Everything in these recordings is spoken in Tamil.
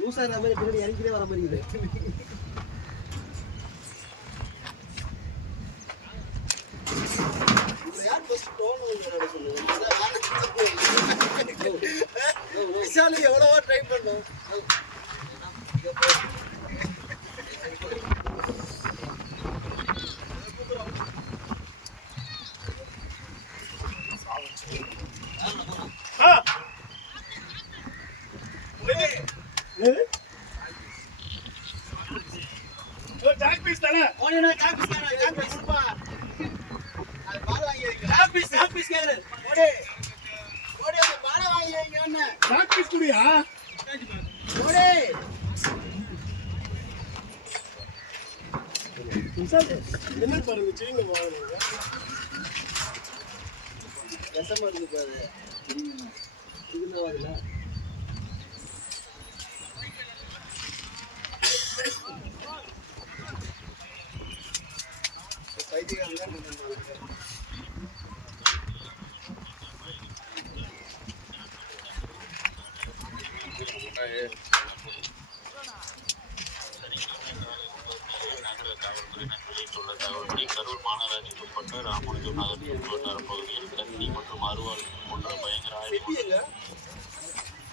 லூசா இருந்த மாதிரி பின்னாடி இறங்கிட்டே வர மாதிரி இருக்குது. யார் ஃபர்ஸ்ட் போகணும் விஷாலு எவ்வளவோ ட்ரை பண்ணோம். என்ன பாருங்க செய்யுங்க விஷமா இருக்கு பாரு. இதுல பைத்தியம் கரூர் மாநகராட்சிக்கு உட்பட்ட ராமானுஜம் நகர் சுற்றுவட்டார பகுதியில் கத்தி மற்றும் அருவாள் போன்ற பயங்கர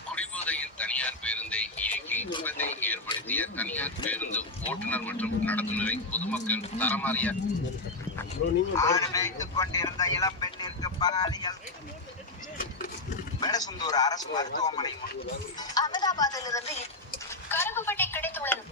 குடிபோதையில் தனியார் பேருந்தை இயக்கி விபத்தை ஏற்படுத்திய தனியார் பேருந்து ஓட்டுநர் மற்றும் நடத்துனரை பொதுமக்கள் தரமாறிய ஆடு மேய்த்துக் கொண்டிருந்த இளம் பெண்ணிற்கு பகாலிகள் மேடசுந்தூர் அரசு மருத்துவமனை அகமதாபாத்திலிருந்து கரும்புப்பட்டை கிடைத்துள்ளது.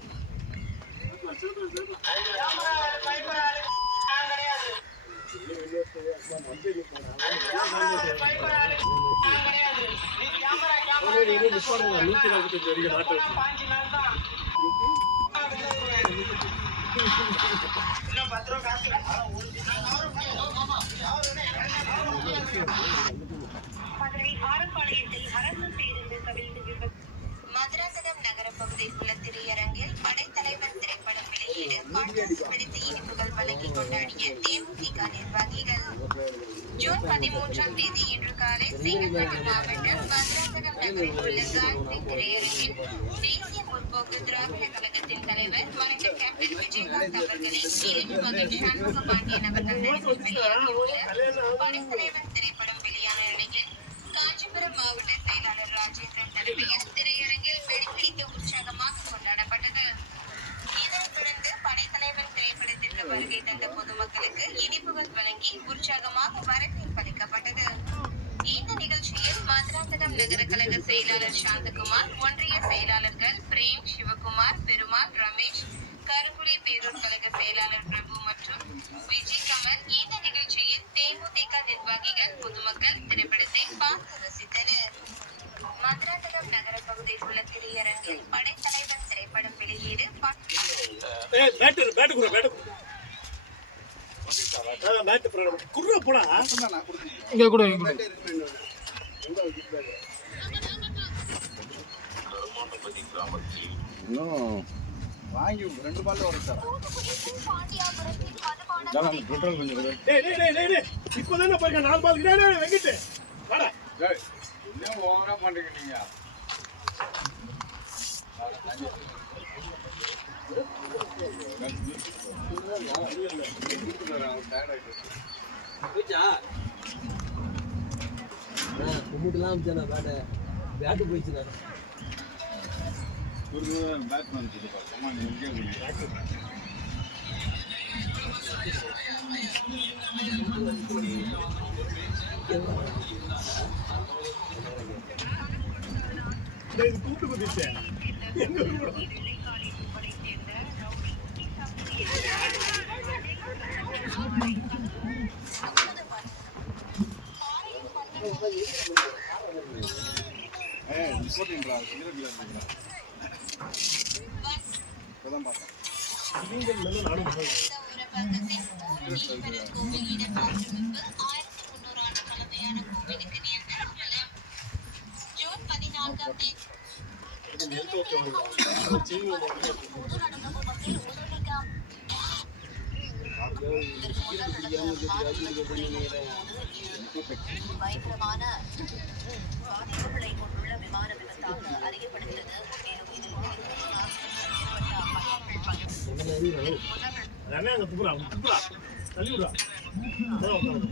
மதுராந்தகம் நகர பகுதியில் உள்ள திரையரங்கில் படைத்தலைவர் திரைப்படம் வெளியீடு பட்டாசு வெடித்து இனிப்புகள் வழங்கி கொண்டாடிய தேமுதிக நிர்வாகிகள். ஜூன் 13ஆம் தேதி இன்று காலை செங்கல்பட்டு மாவட்டம் மதுராந்தகம் நகரில் உள்ள காயத்ரி திரையரங்கில் தேசிய முற்போக்கு திராவிட கழகத்தின் தலைவர் மறைந்த கேப்டன் விஜயகாந்த் அவர்களின் இளைய மகன் சண்முக பாண்டியன் அவர்கள் நடிப்பில் வெளியாகியுள்ள படைத்தலைவர் திரைப்படம் வெளியான நிலையில் காஞ்சிபுரம் மாவட்ட செயலாளர் ராஜேந்திரன் தலைமையில் திரையரங்கில் வெடிப்பிடித்து உற்சாகமாக கொண்டாடப்பட்டது. இதனைத் தொடர்ந்து படைத்தலைவர் திரைப்படத்திற்கு வருகை தந்த பொதுமக்களுக்கு இனிப்புகள் வழங்கி உற்சாகமாக வரவேற்பு அளிக்கப்பட்டது. இந்த நிகழ்ச்சியில் மதுராந்தகம் நகர கழக செயலாளர் சாந்தகுமார், ஒன்றிய செயலாளர்கள் பிரேம், சிவகுமார், பெருமாள், ரமேஷ், கருங்குழி பேரூர் கழக செயலாளர் பிரபு மற்றும் விஜய் கமல். இந்த நிகழ்ச்சியில் தேமுதிக நிர்வாகிகள், பொதுமக்கள் திரைப்படத்தை பார்த்து ரசித்தனர். மதுராந்தகம் நகர பகுதியில் உள்ள திரையரங்கில் படைத்தலைவர் திரைப்படம் வெளியீடு வாங்கி 2 பால் வரும் சார். இப்போதானே போயிருக்க 4 பால் வெங்கிட்டு வாடா. இன்னும் ஓவரா பண்றீங்க நீங்க. கும்பிட்டுலாம் பேட்டு போயிடுச்சு. பேட் வந்துச்சு பாருமா நீ கூட்டு குதிச்சேன். பயங்கரமான பாதிப்புகளை கொண்டுள்ள விமான விபத்தாக அறியப்படுகிறது. மேலும் இதில் அண்ணே அங்க துப்புறா தள்ளி விடுறா அதான் உட்காரு.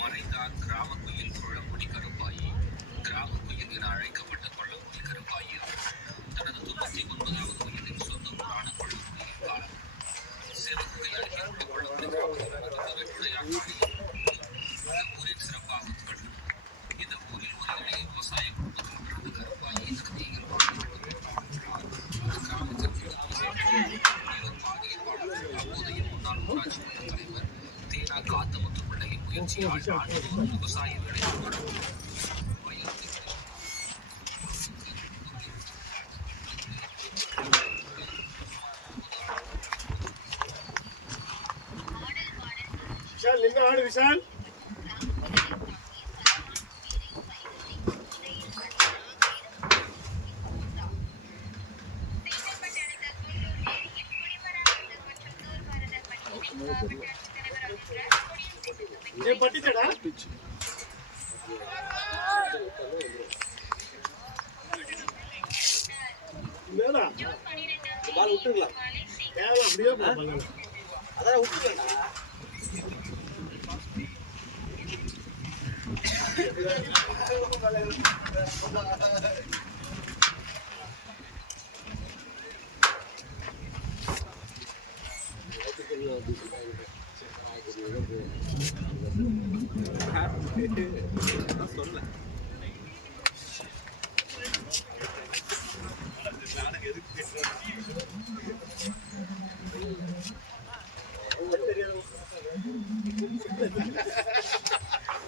மறைந்தார் கிராமக்குயில் கொள்ளக்குடி கருப்பாயி. கிராமக்குயில் என அழைக்கப்பட்ட கொள்ளக்குடி கருப்பாயி தனது 99வது வயதில் சொந்த ஊரான கொள்ளக்குடியில் காலம் சிறுகுகை அருகே உள்ள கொள்ளக்குடி கிராமத்தில் விளையாட்டு ஊரின் சிறப்பாக திகழ்ந்தது. இந்த ஊரில் ஒரு இளைய விவசாய குடும்பத்தில் பிறந்த கருப்பாயி தனது இயல்பான அந்த கிராமத்திற்கு அப்போதைய முன்னாள் ஊராட்சி மன்ற தலைவர் தேனா காத்தமுத்து பிள்ளையின் முயற்சியால் விவசாயிகளை விஷால் நின்று ஆடு விஷால். பட்டிச்சடா பால் விட்டுருக்கலாம். அப்படியே போவாங்க. அதான் விட்டுருக்கா சொன்னேன்.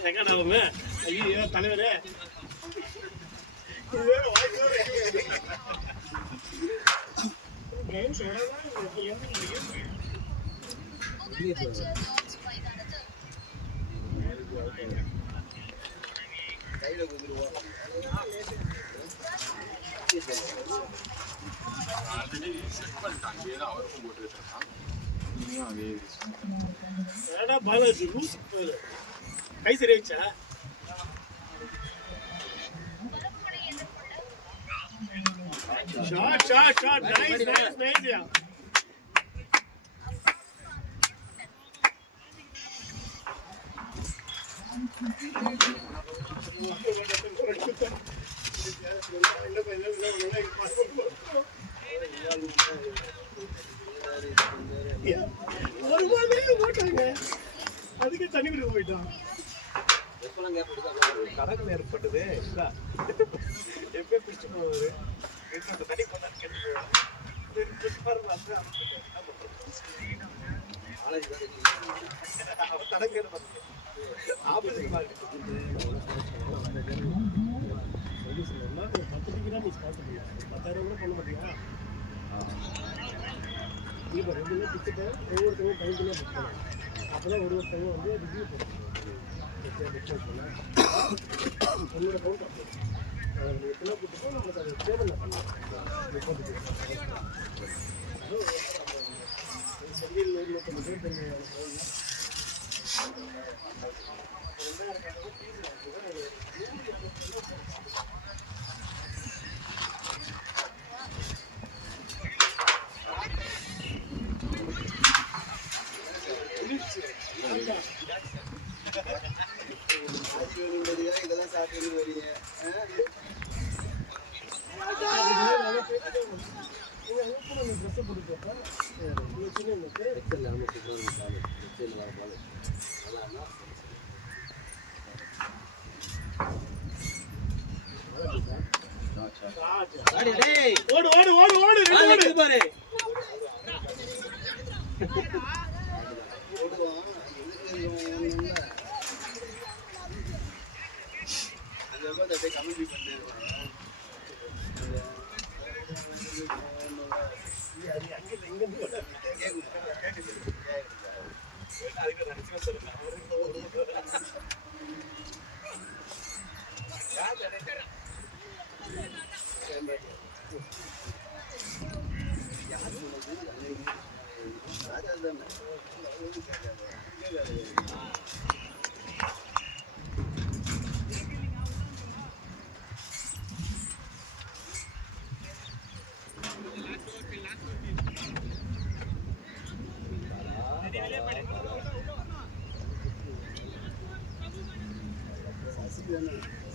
எங்கடாவுமே ஐயோ தலைவரே கையில கொடுத்துருவோம். அவருக்கும் போட்டுக்கிட்டு இருக்கான். நீங்களும் அதே ஏடா பாலாஜி லூஸ் கை சரியாச்சா? Shot nice yeah. ஒரு பாலே போட்டாங்க, அதுக்கு தண்ணி குடிக்க போயிட்டான். கடற்கரை ஏற்பட்டது எப்போ பிடிச்சு போவாரு தண்ணி போட்டான்னு கேட்டு கடற்கரை ஆப்போசிட் பார்த்து 10 டிகிரி நீ ஸ்பாட் பண்ணியா 10,000 கூட பண்ண மாட்டியா? நீ இப்போ 2 நாள் டிக்கெட்டு ஒவ்வொருத்தவங்க தனித்தனியாக புக் பண்ணலாம். அப்போ தான் ஒருத்தவங்க வந்து ரிவ்யூ பண்ணுவாங்க. உன்னோட கவுண்ட் அப்படி எத்தனை கொடுத்துட்டோம் நம்மளுக்கு அது பேமெண்ட் பண்ணலாம். செல்லியில் 150 பேர் இதெல்லாம் சாப்பிட்டு வரீங்க. ட்ரெஸ்ஸை போட்டுக்கப்ப ஓடு ஓடு ஓடு ஓடு பாரு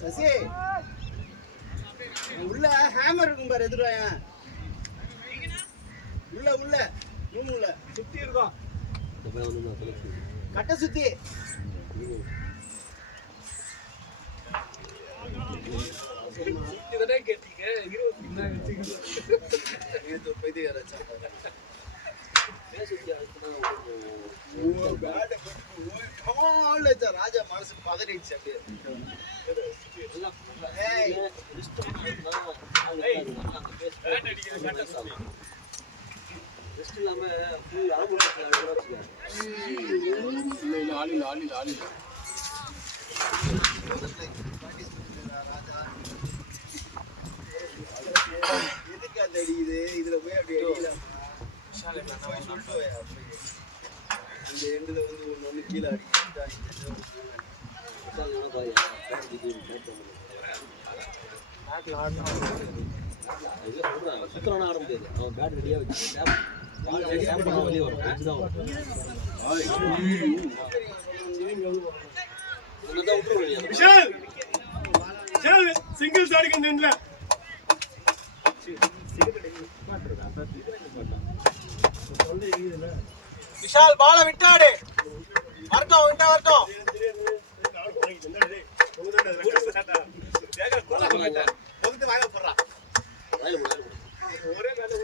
சசி உள்ள ஹேமர் இருக்கும் பாரு எதிராயா உள்ள ரூம்ல சுத்தி இருக்கோம் கட்ட சுத்தி சுத்தி கேட்டீங்க 20 ராஜா மனசு பதறிடுச்சு அப்படியே எதுக்கு அந்த அடிக்குது இதுல போய் அப்படி சொல்லிட்டு அந்த எண்டுல வந்து ஒண்ணு கீழே சுத்தரவனா ஆட முடியாது அவன் பேட் ரெடியா வச்சு வெளியே வரும் சிங்கிள்ஸ் அடிக்க விஷால் பால விட்டாடு வரட்டும்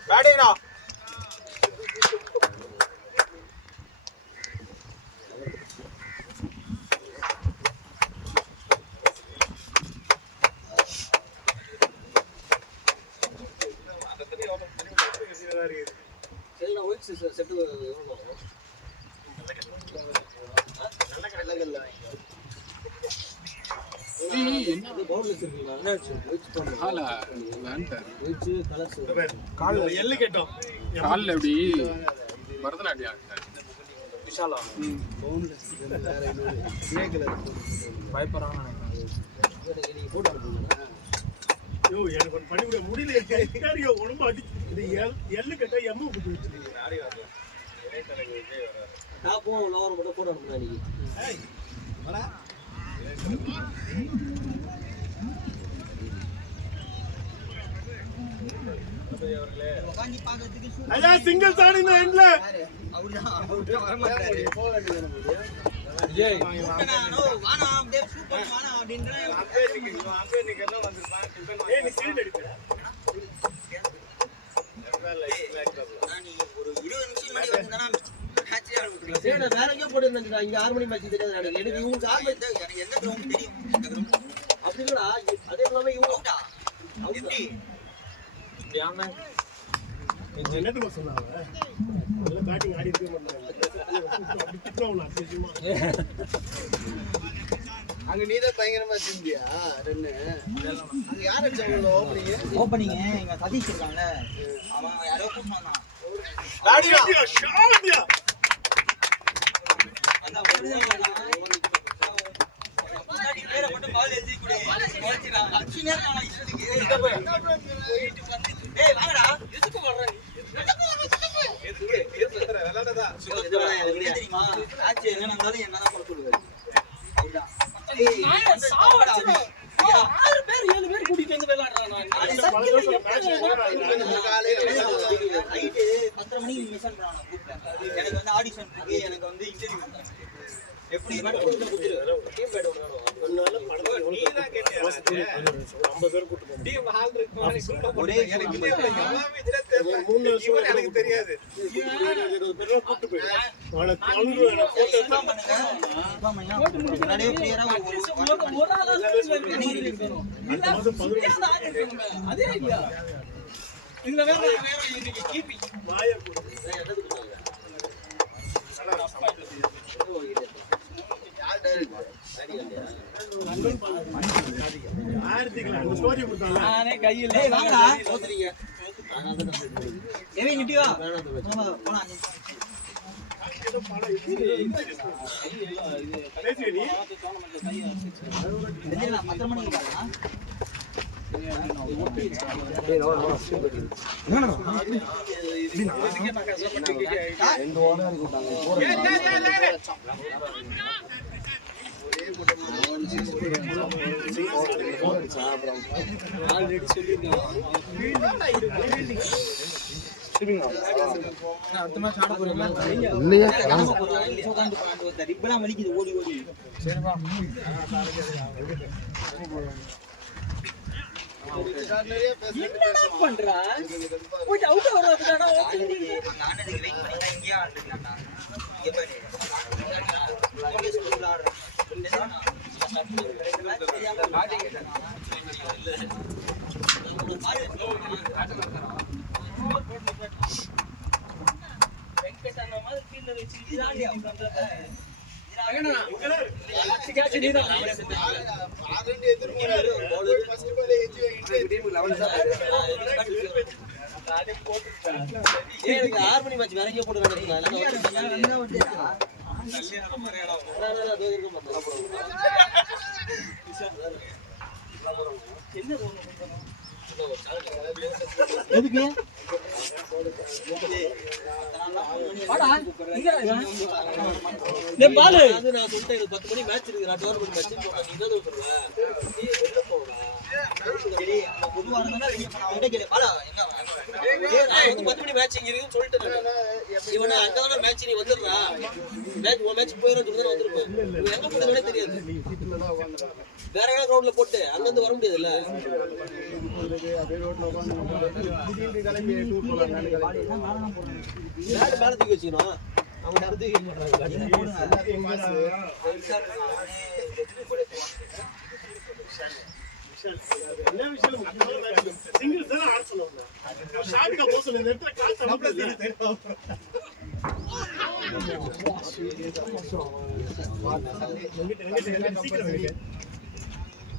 பேட்டிங்கண்ணா செட்டு காலில் எப்படி பரதநாட்டியம் விஷாலா பயப்படுறாங்க எனக்கு ஒன்று பண்ணிவிட முடியல உடம்பு அடி இது எள்ளு கட்ட எம்மு குத்து வச்சிருக்கீங்க டாப்பும் லவரும் மட்டும் போட அனுப்புனா அதான் சிங்கிள் சாடி இந்த எண்ட்ல வேற எங்கேயோ போட்டு இருந்தா இங்க 6 மணி மேட்ச் தெரியாது எனக்கு இவங்க அப்படி இல்லடா அதே இல்லாம இவங்க என்னத்துக்கு சொன்னாங்க பேட்டிங் ஆடி இருக்க அங்க நீதான் பயங்கரமா செஞ்சியா ரெண்டு அங்க யார் அடிச்சாங்களோ ஓப்பனிங் இங்க சதீஷ் இருக்காங்க அவன் யாரோ கூப்பிட்டான் ஆடிஷன் எனக்கு வந்து இன்டர்வியூ எப்படி ஒரே தெரியாது ஆல்ரெடி சொல்லியிருக்கேன். அடுத்த மேட்ச் ஆட போறீங்களா? இப்பெல்லாம் வலிக்குது ஓடி ஓடி. என்னடா பண்ற? போய் அவுட் வரதுடா. நான் அதுக்கு வெயிட் பண்ணி இங்கே ஆடுறேன்டா. இங்க பாரு. இங்க ஸ்கூல்ல ஆடுறேன். வெங்கடேஷ் மாதிரி கீழ வச்சு இதாண்டி அவங்க அந்த எதுக்கு பாலு அது நான் சொல்லிட்டேன் 10 மணி மேட்ச் இருக்குடா டோர்னமெண்ட் மேட்ச் போடா நீ என்ன சொல்ற நீ வெளில போடா சரி அந்த பொதுவானதா வெளிய போடா அவன்கிட்ட கேளு பாலா எங்க நான் வந்து 10 மணி மேட்ச் இங்க இருக்குன்னு சொல்லிட்டேன் இவனா அங்க தான மேட்ச் நீ வந்துறடா மேட்ச் ஒரு மேட்ச் போயிரோன்னு சொல்லி வந்திருப்பேன் நீ எங்க போறதுனே தெரியாது வேற எங்க கிரவுண்ட்ல போட்டு அங்க இருந்து வர முடியாதுல்ல அப்படியே ரோட்ல உட்கார்ந்து திடீர்னு கிளம்பி டூர் போலாம் நான் கிளம்பி பேட் மேல தூக்கி வச்சிரோம் அவங்க நடந்து என்ன விஷயம் சிங்கிள்ஸ் தான் ஆட சொல்லுவாங்க ஷாட்டுக்கு போக சொல்லுங்க இந்த இடத்துல காசு அனுப்பி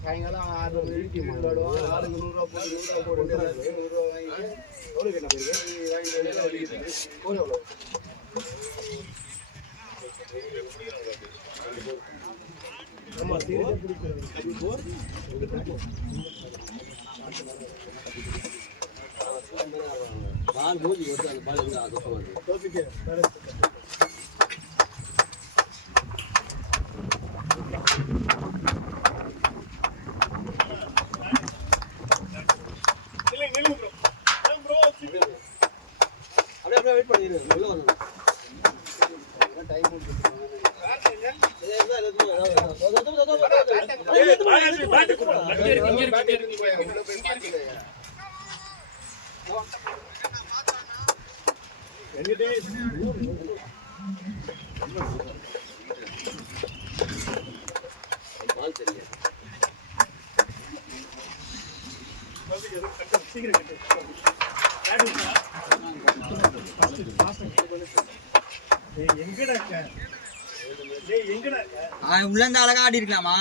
சாயங்காலம் 6 மணிக்கு விளையாடுவோம். ஆளுக்கு 100 ரூபா போட்டு 100 ரூபா போட்டு 100 ரூபா வாங்கி எவ்வளோ கேட்ட போயிருக்கேன் எவ்வளோ பால் மூடி வந்து அந்த பால் இருந்து அது சொல்லுவாங்க அப்படியே வெயிட் பண்ணிரு உள்ள வரணும் டைம் உள்ள இருந்து அழகா ஆடி இருக்கலாமா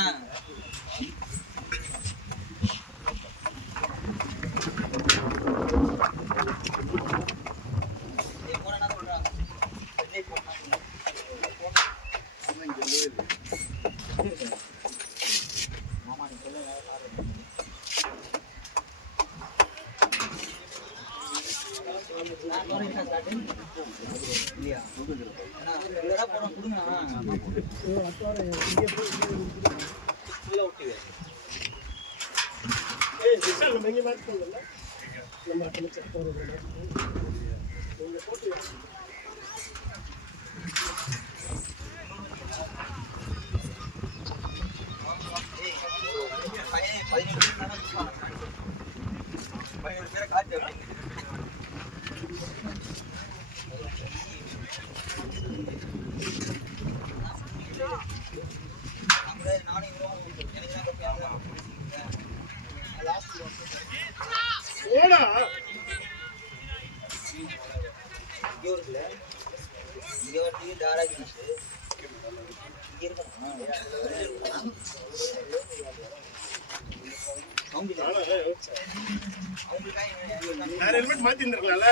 மாத்தி இருந்திருக்கலாம்ல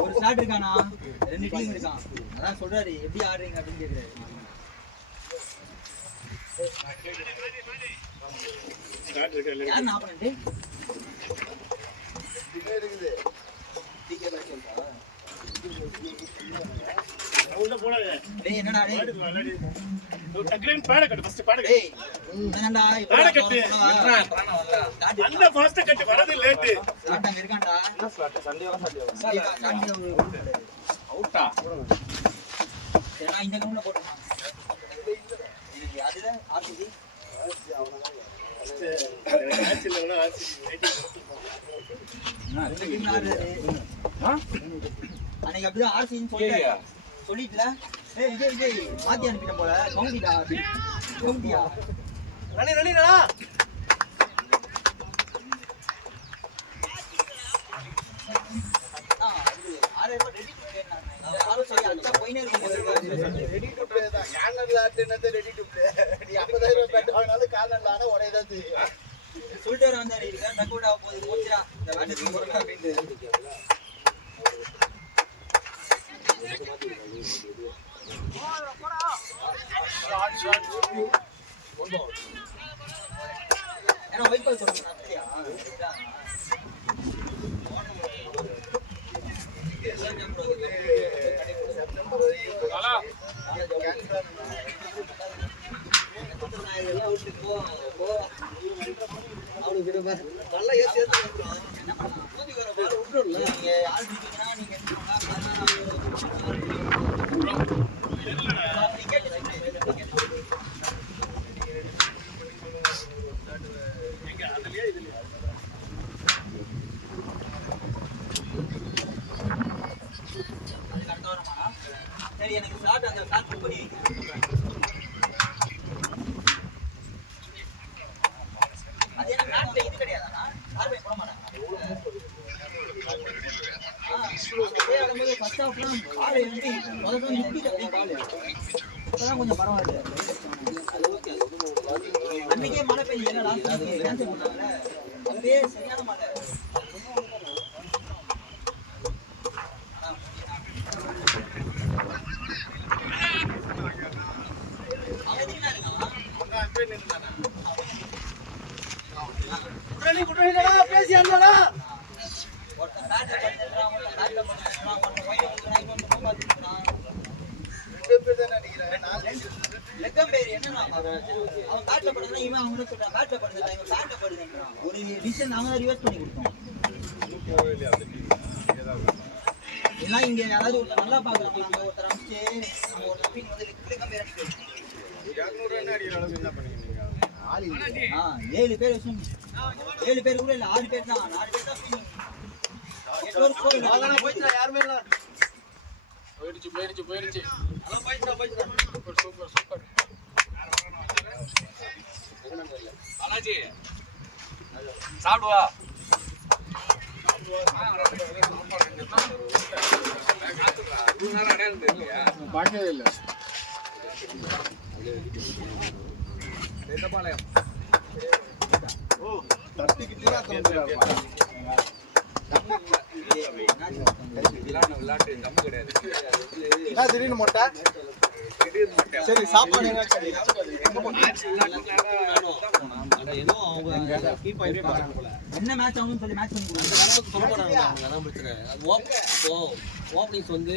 ஒரு ஷாட் இருக்கானா 2 டீம் இருக்கான் அதான் சொல்றாரு எப்படி ஆடுறீங்க அப்படின்னு கேக்குறாரு யார் நான் பண்ணிட்டு இருக்குது டேய் என்னடா டேய் டக்லைன் பேட கட்டு ஃபர்ஸ்ட் பேட டேய் என்னடா இப்போ பேட கட்டு அந்த ஃபர்ஸ்ட் கட்டு வரது லேட் ஸ்லாட் அங்க இருக்கான்டா என்ன ஸ்லாட் சண்டேவா அவுட்டா ஏன்னா இந்த கிரவுண்ட்ல போட்டுறான் இது அதுல ஆர்சிபி மேட்ச் இல்லனா ஆர்சிபி வெயிட்டிங் அன்னைக்கு அப்படிதான் ஆர்சிபின்னு சொல்லிட்டுல ஏய் விஜய் மாத்தி அனுப்பிட்ட போல கவுண்டியா ரணிடா ரெடி டு ப்ளே தான் யானர்ல ஆடுனது ரெடி டு ப்ளே நீ 50000 ரூபாய் பெட் வாங்குனாலும் கார்னர்ல ஆனா ஒரே தான் தெரியும் சொல்லிட்டு வந்தாரு இருக்க டக்கவுட் ஆக போகுது போச்சுடா இந்த மேட்ச் போறா அப்படினு ஏன்னா வைட் பால் சொல்றேன் அப்படியா நல்லா ஏசி நீங்க யார் ஜெயிச்சீங்கன்னா நீங்க சரி எனக்கு ஸ்லாட் அந்த ஸ்லாட் புக் பண்ணி அது என்ன மேட்ச்ல இது கிடையாதானா ஆர்பை போட மாட்டாங்க ஃபர்ஸ்ட் ஹாஃப்லாம் காலை எழுதி முதல்ல நிறுத்திட்டு காலை இப்பதான் கொஞ்சம் பரவாயில்ல அன்னைக்கே மழை பெய்யுது என்ன லாஸ்ட் கேன்சல் பண்ணாங்கல்ல அப்படியே சரியான மழை ஒரு டிசிஷன் அவங்க ரிவர்ஸ் பண்ணி கொடுத்தோம் ஏன்னா இங்க யாராவது ஒருத்தர் நல்லா பாக்குறாங்க நம்ம ஒருத்தர் அனுப்பிச்சு நம்ம ஒரு ஸ்பீட் வந்து லெக்கம் பேர் அனுப்பிச்சு 200 ரன் அடிக்கிற அளவுக்கு என்ன பண்ணீங்க ஆள் இல்ல 7 பேர் விஷயம் 7 பேர் கூட இல்ல 6 பேர் தான் 4 பேர் தான் ஃபீலிங் 8 ஓவர் ஸ்கோர் வாங்கனா போயிட்டா யாருமே இல்ல போயிடுச்சு அத போயிட்டா சூப்பர் அண்ணாஜி சாப்பிடுவா பார்க்கவே இல்லை ஓ தட்டிக்கிட்டே தந்துறாங்க விளையாட்டு தம்பு கிடையாது என்ன திடீர்னு மொட்டை சரி சாப்பாடு என்ன மேட்ச் ஆகும்னு சொல்லி மேட்ச் பண்ணி ஓப்பனிங்ஸ் வந்து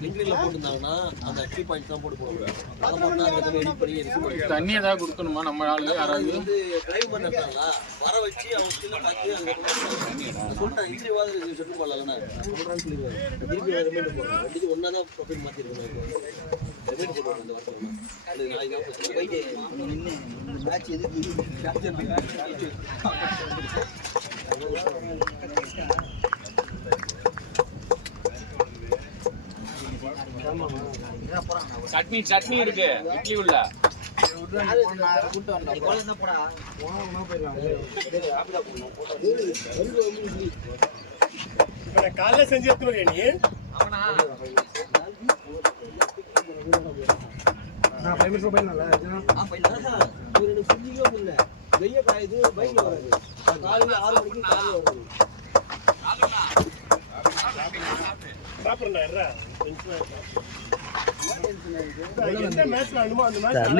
லிங்க்ல போட்டுருந்தாங்கன்னா அந்த கீ பாயிண்ட்ஸ் தான் போட்டு போடுவாங்க அதை மட்டும் தான் எடிட் பண்ணி தண்ணி ஏதாவது கொடுக்கணுமா நம்ம ஆளு யாராவது வந்து டிரைவ் பண்ணிருக்காங்க வர வச்சு அவங்க ஸ்கில்ல பார்த்து அங்கே சொல்லிட்டேன் இன்டர்வியூவாக செட்டு போடலாம்ண்ணா சொல்கிறான்னு சொல்லிடுவாங்க திருப்பி ரிமைண்ட் போடுறேன் ரெண்டுக்கு ஒன்றா தான் ப்ரொஃபைல் மாற்றிருக்கணும் ரிமைண்ட் போடுவாங்க அந்த வாரத்தில் அது நாளைக்கு போயிட்டு நின்று மேட்ச் எதுக்கு சட்னி இருக்கு இட்லி உள்ள காலைல செஞ்சு எடுத்துருவே நீ வெய்ய காயுது பைக்ல வராது காலையில் 6 மணிக்கு காலையில் வராது சாப்பிடுறா எந்த மேட்ச்ல ஆடுமோ அந்த மேட்ச்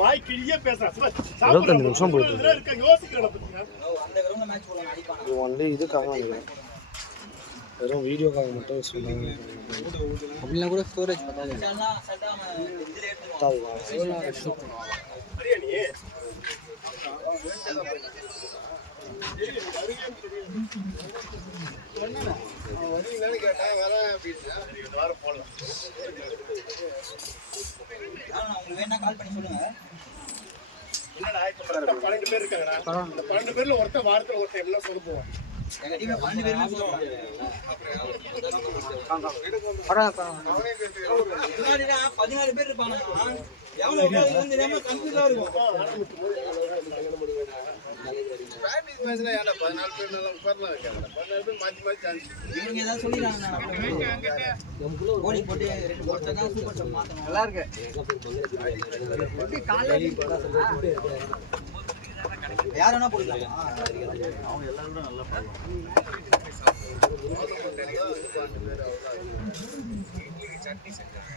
வாய் கிழியே பேசுறான் 25 நிமிஷம் போயிட்டு இருக்க யோசிக்கிறேன் அந்த கிரவுண்ட்ல மேட்ச் போடலாம் அடிப்பாங்க ஒன்லி இது காவாங்க வெறும் வீடியோக்காக மட்டும் யூஸ் பண்ணுவாங்க. அப்படிலாம் கூட ஸ்டோரேஜ் பண்ணாங்க. சரியா நீ வருவீங்கன்னு கேட்டேன், வரேன் அப்படின்னு. வாரம் போடலாம். உங்களுக்கு வேணா கால் பண்ணி சொல்லுங்க. என்னடா இப்ப 12 பேர் இருக்காங்கடா. இந்த 12 பேர்ல ஒருத்தன் வாரத்துல ஒரு டைம்ல சொதுப்புவான். எங்க டீம்ல 12 பேருமே சொல்றாங்க. முன்னாடினா 14 பேர் இருப்பாங்க. எவ்வளவு பேர் வந்து நம்ம கன்ஃபியூஸா இருக்கும். பிராக்டிஸ் மேட்ச்ல ஏன்டா 14 பேர் நல்லா உட்கார்லாம் வைக்காங்கடா. 14 பேர் மாத்தி மாத்தி சான்ஸ். இவங்க ஏதாவது சொல்லிடுறாங்க. நமக்குள்ள ஓடி போட்டு 2 போட்டாங்க சூப்பர் ஷாட் மாத்தணும். நல்லா இருக்கு. யார் வேணா போடலாம். அவங்க எல்லாரும் கூட நல்லா பாடுவாங்க. சட்னி செஞ்சாங்க.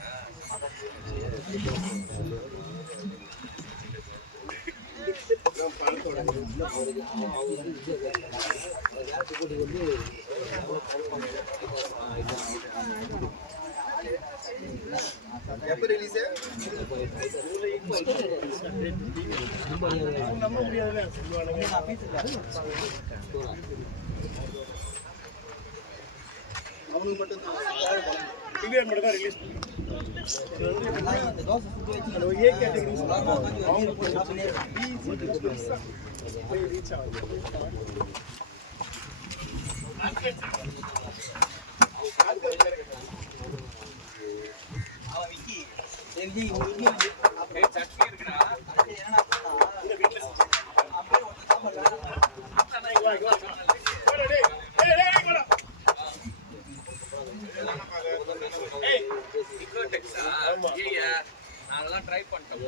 எப்ப ரிலீஸ்? நம்ப முடியாதுல சொல்லுவானுங்க. அவனுக்கு மட்டும் தான் டிவிஆர் மட்டும் தான் ரிலீஸ் பண்ணுவாங்க. இந்த தோசை சுட்டு வச்சு அது ஏ கேட்டகரி அவங்க போய் சாப்பிட்டே போய் ரீச் ஆகுது. அவன் விக்கி சரி விக்கி அப்படியே சட்னி இருக்குடா. என்னடா பண்ணா இந்த வீட்ல அப்படியே ஒண்ணு சாப்பிடுறேன். நாங்கெல்லாம் ட்ரை பண்ணிட்டோம்.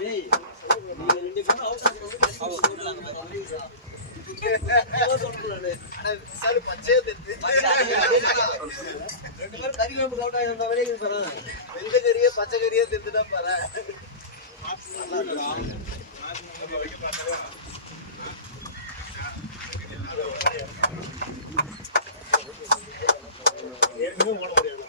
டேய் நீங்க ரெண்டு பேரும் அவுட் ஆக போறாங்க. விசாலு பச்சையே தெரியுது. ரெண்டு பேரும் கறி குழம்பு அவுட் ஆகி வந்தா வெளியே போறாங்க. வெந்த கறியே பச்சை கறியே தெரிஞ்சுட்டா பாரு. ஏற்கனவே ஓட முடியாது.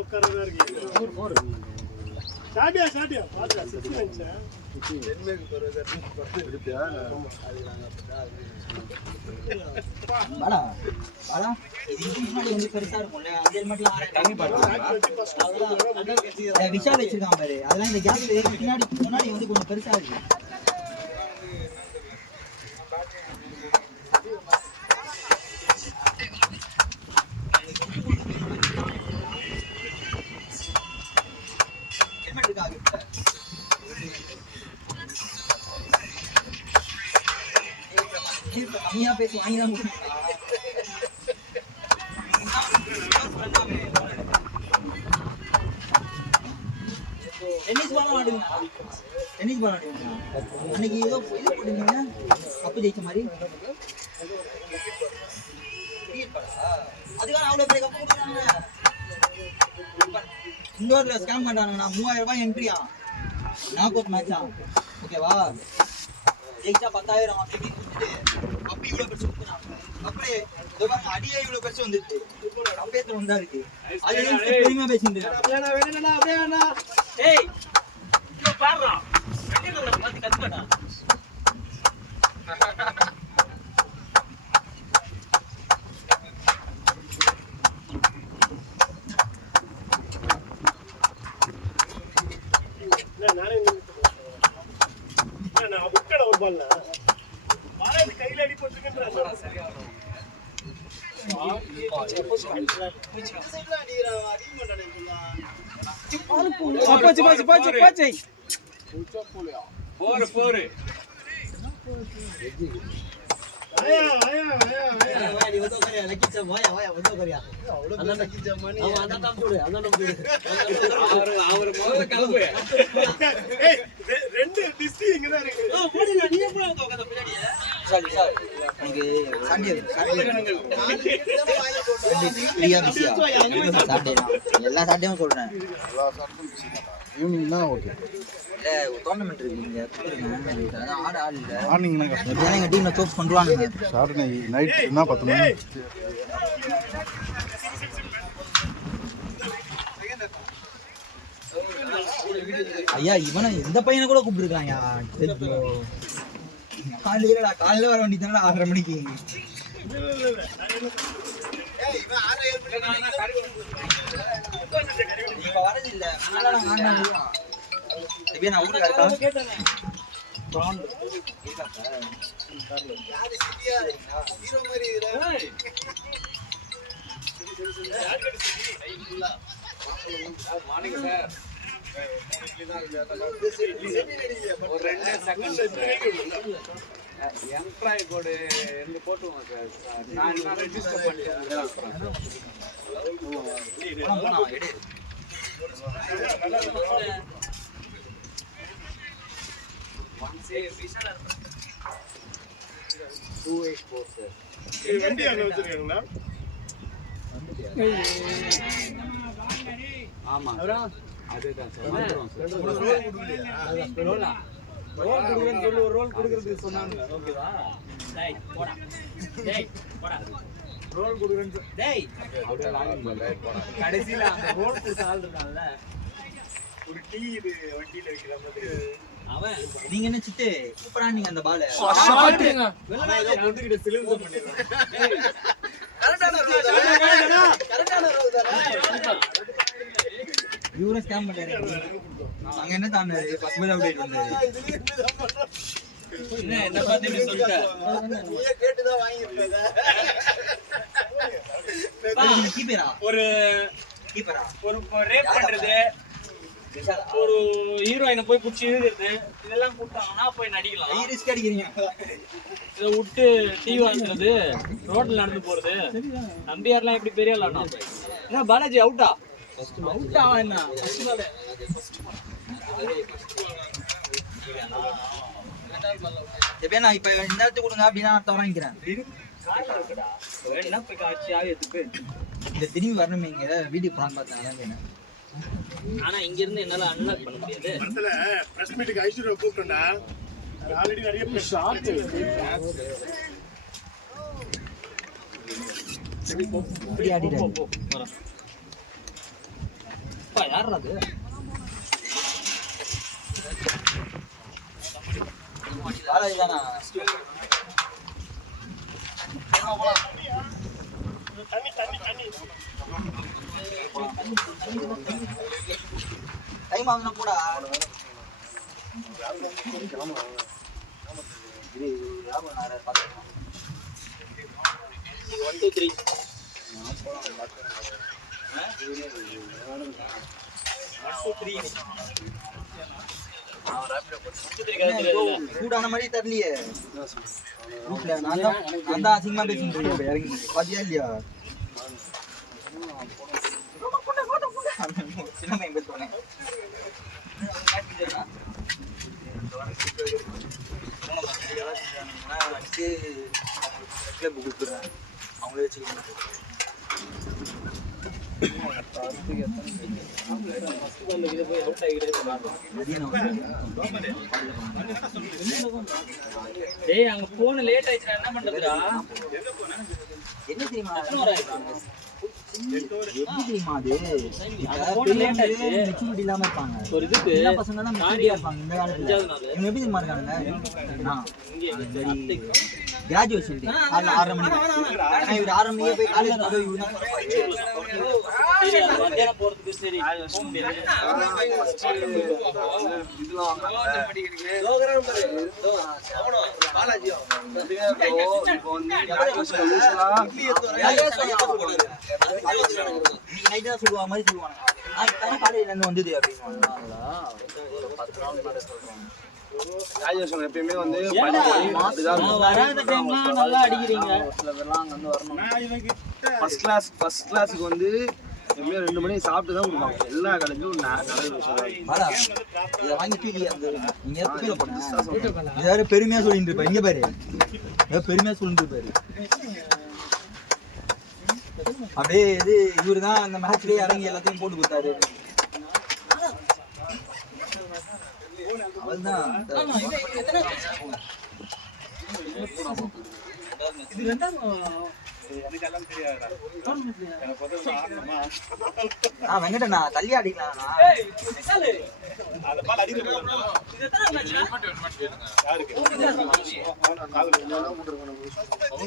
உட்கார்றதா இருக்கு. சாட்டியா சாட்டியா பாத்துடா சிக்ஸ் நினைச்சேன். வாடா வாடா இது முன்னாடி வந்து பெருசா இருக்கும்ல அந்த ஹெல்மெட்லாம் தண்ணி பாரு விஷால் வச்சிருக்கான் பாரு அதெல்லாம் இந்த கேப் பின்னாடி முன்னாடி வந்து கொஞ்சம் பெருசா இருக்கு. ஹெல்மெட் இருக்கா கம்மியா பேசி வாங்கிதான் டென்னிஸ் பால் ஆடுங்க. டென்னிஸ் பால் ஆடுங்க. அன்னைக்கு ஏதோ இது போட்டுருந்தீங்க கப்பு ஜெயிச்ச மாதிரி. அதுக்கான அவ்வளோ பெரிய கப்பு கொடுக்குறாங்க. இண்டோர்ல ஸ்கேம் பண்றானுங்கண்ணா. 3000 ரூபாய் என்ட்ரியா நாக் அவுட் மேட்சா. ஓகேவா ஜெயிச்சா 10,000 அப்படி அப்படி இவ்வளோ பெருசு கொடுக்குறாங்க. அப்படியே அடியே இவ்வளோ பெருசு வந்துருக்கு. கம்பேத்துல ஒன்றா இருக்கு. அது பெருமையா பேசிட்டு ஏய் பாடுறா பார்த்து கத்துக்கட்டா. நானே பால்ல பால் கையில அடி போட்டுருக்கேன் நீ வந்து உட்காரியா லக்கிச்சா வாயா வந்து உட்காரியா அதான் லக்கிச்சா நீ அதான் தான் போடு அவர் முதல்ல கிளம்பு ஏய் ரெண்டு டிஸ்டி இங்க தான் இருக்கு போடுங்க நீ எப்போ வந்து உட்கார்ந்த பின்னாடி சாரி எனக்கு சண்டே பிரியா பிசியா சாட்டே எல்லா சாட்டேயும் சொல்றேன் ஈவினிங் தான் ஓகே இல்ல டோர்னமெண்ட் இருக்கு இங்க கொடுங்க அதான் ஆள் இல்ல மார்னிங் எங்க டீம்ல சோப்ஸ் பண்றாங்க சாட்டர்டே நைட் என்ன 10 மணி ஐயா இவனை எந்த பையனை கூட கூப்பிட்டுருக்காங்க காலையில வர வேண்டியதானே 6:30 மணிக்கு இப்ப வரது இல்ல நான் ஊருக்கு இருக்கேன் ஒரு 2 செகண்ட் எம்ப்ளாய் கோடு இருந்து போட்டுவோம் சார் நான் என்ன ரெஜிஸ்டர் பண்ணிட்டேன் வண்டி அங்க வச்சிருக்கீங்களா ஆமா அதுதான் சார் ரோல் கொடுக்கறதுக்கு சொன்னாங்க ஓகேவா டேய் போடா ரோல் கொடுக்கறேன்னு டேய் அப்படியே லாகின் பண்ணல கடைசில அந்த ரோல் கொடுத்த ஆள் இருக்கான்ல ஒரு டீ இது வண்டியில வைக்கிற மாதிரி அவன் நீங்க என்ன சிட்டு சூப்பரா நீங்க அந்த பால் ஷாட்டுங்க வெள்ளனா ஏதோ பொண்ணுகிட்ட சிலிண்டர் பண்ணிடுறான் கரெக்டான ரோல் தானே இவரே ஸ்கேம் பண்ணாரு அங்க என்ன தாண்டாரு ஃபர்ஸ்ட் மேல அப்டேட் வந்தாரு என்ன பாத்து இப்படி சொல்லிட்ட நீயே கேட்டு தான் வாங்கி இருப்பேடா கீப்பரா ஒரு ரேப் பண்றது ஒரு ஹீரோயினை போய் புடிச்சு இழுக்கிறது இதெல்லாம் கூட்டாங்கன்னா போய் நடிக்கலாம் ரிஸ்க் அடிக்கிறீங்க இதை விட்டு டிவி வாங்குறது ரோட்ல நடந்து போறது நம்பியார்லாம் எப்படி பெரிய ஆளானா என்ன பாலாஜி அவுட்டா அவுட்டா என்ன எப்படியா இப்ப இந்த இடத்துக்கு கொடுங்க அப்படின்னா நான் வாங்கிக்கிறேன் என்ன போய் காட்சியாக எடுத்து இந்த திரும்பி வரணுமே இங்க வீடியோ பிளான் பார்த்தாங்க ஆனா இங்க இருந்து என்னால அன்லாக் பண்ண முடியாது படத்துல பிரஸ் மீட்டுக்கு ஐஸ்வர்யா கூப்பிட்டா ஆல்ரெடி நிறைய ஷார்ட் யார் அது டைம் ஆகுனா கூட இது 1 2 3 சூடான மாதிரி தரலையே நான் தான் அசிங்கமா பேசிட்டு இருக்கேன் இறங்கி பாத்தியா இல்லையா சின்ன பையன் பேசுவானே அவங்களே வச்சுக்கணும் டேய் அங்க போன லேட் ஆயிடுச்சுனா என்ன பண்றதுடா என்ன தெரியுமா எப்படி தெரியுமா அது போன லேட் ஆயிடுச்சு மெச்சூரிட்டி இல்லாம இருப்பாங்க ஒரு இதுக்கு எல்லா பசங்க தான் மெச்சூரிட்டியா இருப்பாங்க இந்த காலத்துல இவங்க எப்படி தெரியுமா இருக்காங்க நான் கிராஜுவேஷன் காலைல 6:30 மணிக்கு இவர் 6:30 மணிக்கே போய் காலேஜ் மத்தியானம் போறதுக்கு சரி நைட்டு தான் சொல்லுவா மாதிரி சொல்லுவாங்க காலேஜ்ல இருந்து வந்தது அப்படின்னு ராஜேஸ்வரன் எப்பயுமே வந்து நல்லா அடிக்கிறீங்க ஃபர்ஸ்ட் கிளாஸுக்கு வந்து எப்பயுமே 2 மணி சாப்பிட்டு தான் கொடுப்பாங்க எல்லா காலேஜும் இதை வாங்கி தூக்கி நீங்க கீழே போடுங்க யாரும் பெருமையா சொல்லிட்டு இருப்பாரு இங்க பாரு பெருமையா சொல்லிட்டு இருப்பாரு அப்படியே இது இவரு தான் அந்த மேட்ச்லயே இறங்கி எல்லாத்தையும் போட்டு கொடுத்தாரு அவள்தான் வெங்கடண்ணா தள்ளி அடிக்கலாம்ண்ணா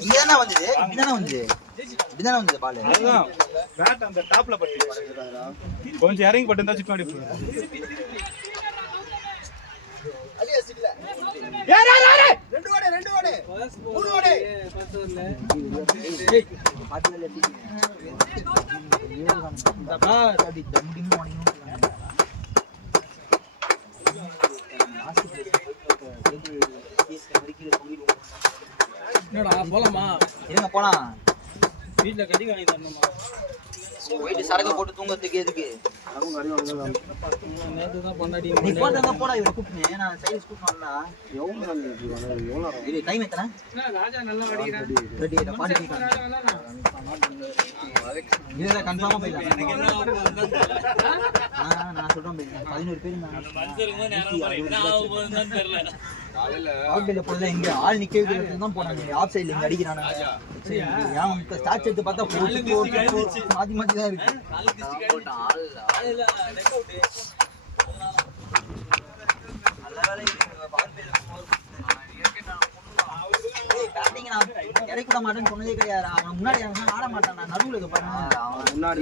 இங்கதானே வந்தது இப்படிதானே வந்தது பாலு அந்த டாப்ல பட்டி கொஞ்சம் இறங்கி பட்டு இருந்தா சிப்பாடி போலாமா இருங்க போலாம் வீட்டுல கட்டி வாங்கி தரணுமா போயிட்டு சரக்கு போட்டு தூங்கறதுக்கு எதுக்கு நீ போறதா போடா இவரை கூப்பிட்டு நான் சைஸ் கூப்பிட்டு இது டைம் எத்தனை இதுல கன்ஃபார்மா போயிடலாம் நான் சொல்றேன் 11 பேர் இங்க ஆள் நிக்க தான் போனாங்க ஆஃப் சைட்ல இங்க அடிக்கிறானுங்க ஸ்டார்ட் எடுத்து பார்த்தா மாத்தி மாத்தி தான் இருக்கு இறக்கிட மாட்டேன்னு சொன்னதே கிடையாது அவன் முன்னாடி ஆட மாட்டான் நான் நடுவுல பாருங்க முன்னாடி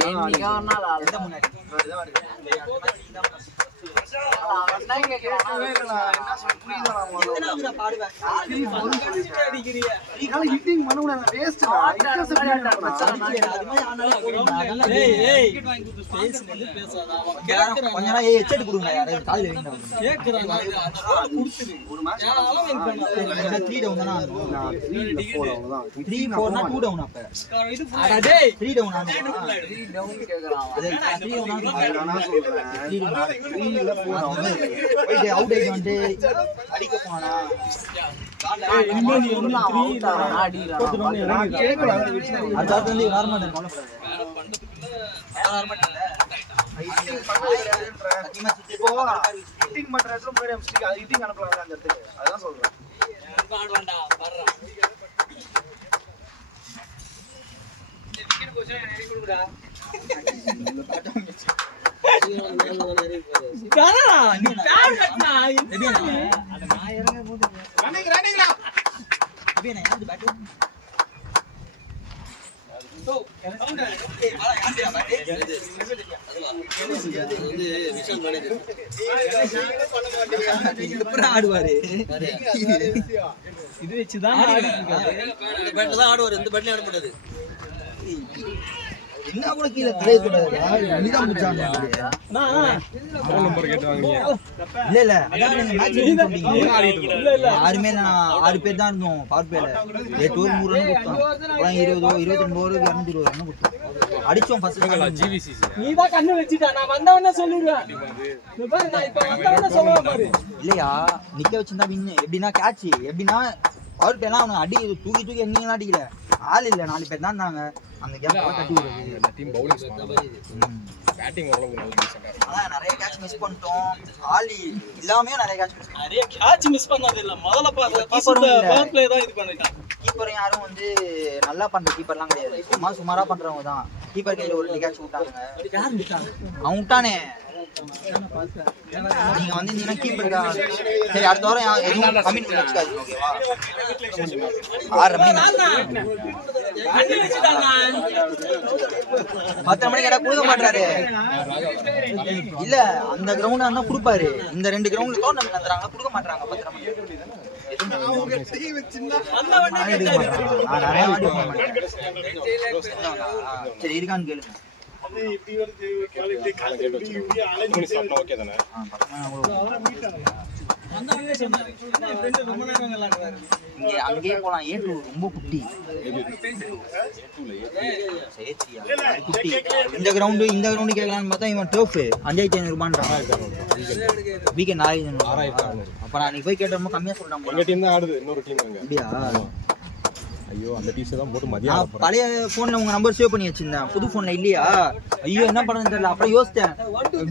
அடிக்க போனா அதான் சொல்றேன் ஆடுவாரு இது வச்சுதான் ஆடுவாரு எந்த பேட்லயும் ஆட முடியாது என்ன கூட கீழே தலைய கூடாது நீதான் முடிச்சாங்க இல்ல இல்ல அதான் நீங்க மேட்ச் சொன்னீங்க யாருமே நான் 6 பேர் தான் இருந்தோம் பவர் பிளேல 8 ஓவர் 3 ரன் கொடுத்தோம் 20 22 ஓவர் 220 ரன் கொடுத்தோம் அடிச்சோம் ஃபர்ஸ்ட் ஜிவிசி நீதான் கண்ணு வச்சிட்டா நான் வந்தவனே சொல்லிடுவேன் நீ பாரு நான் இப்ப வந்தவனே சொல்லுவேன் பாரு இல்லையா நிக்க வச்சிருந்தா வின் எப்படினா கேட்ச் எப்படினா பவர் பிளேலாம் அவன அடி தூக்கி தூக்கி எங்கேயும் அடிக்கல ஆள் இல்ல 4 பேர் தான் இருந்தாங்க அந்த கேம் கட்டி விடுறது டீம் பவுலிங் பேட்டிங் ஓரளவுக்கு நல்ல மிஸ் பண்ணாங்க நிறைய கேட்ச் மிஸ் பண்ணிட்டோம் ஆல் எல்லாமே நிறைய கேட்ச் மிஸ் பண்ணாங்க நிறைய கேட்ச் மிஸ் பண்ணது இல்ல முதல்ல பவர் பிளே தான் இது பண்ணிட்டான் கீப்பரும் யாரும் வந்து நல்லா பண்ற கீப்பர்லாம் கிடையாது, சும்மா சுமாரா பண்றவங்க தான். கீப்பர் கையில ஒரு கேட்ச் விட்டாங்க, அவன் விட்டானே. நீங்க வந்து இந்த கீப்பருக்கா சரி, அடுத்த வாரம் எதுவும் கமிட் பண்ணி வச்சுக்காதீங்க, ஓகேவா? 6:30 மணி 10 மணிக்கு கேட்டா கொடுக்க மாட்டாரு. இல்ல அந்த கிரவுண்டா இருந்தா கொடுப்பாரு, இந்த 2 கிரவுண்ட்ல டோர்னமெண்ட் நடத்துறாங்க, கொடுக்க மாட்டாங்க 10 மணிக்கு. சரி இருக்கான்னு கேளுங்க. அங்கேயே போலாம், A2 ரொம்ப குட்டி. இந்த கிரவுண்டு கேட்கலான்னு பார்த்தா இவன் டோஃப் 5500 வீக்கெண்ட் 6500. அப்ப நான் போய் கேட்டோம் கம்மியா சொல்லிட்டாங்க. அப்படியா? ஐயோ அந்த டீஷர்ட் தான் போட்டு மதியம் பழைய போன்ல உங்க நம்பர் சேவ் பண்ணி வச்சிருந்தேன், புது போன்ல இல்லையா? ஐயோ என்ன பண்ணணும்னு தெரியல. அப்புறம் யோசிச்சேன்,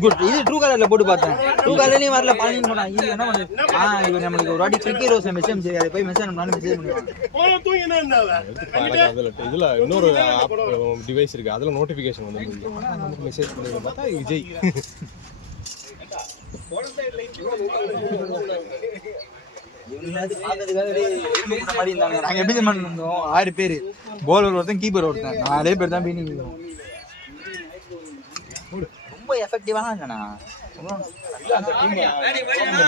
குட் இது ட்ரூ கலர்ல போட்டு பார்த்தேன், ட்ரூ கலர்லயும் வரல. பழனின்னு போனா இது என்ன பண்ணுது? இவன் நம்மளுக்கு ஒரு வாட்டி கிரிக்கெட் ரோஸ் மெசேஜ் சரி, அதை போய் மெசேஜ் பண்ணாலும் மெசேஜ் பண்ணுவாங்க. இதுல இன்னொரு டிவைஸ் இருக்கு, அதுல நோட்டிபிகேஷன் வந்து மெசேஜ் பண்ணி பார்த்தா விஜய் நாங்க எப்படி இருந்தோம் 6 பேர், பவுலர் ஒருத்தன் கீப்பர் ஒருத்தன், 4 பேர் தான் பீனிங். ரொம்ப எஃபெக்டிவான இல்லைண்ணா,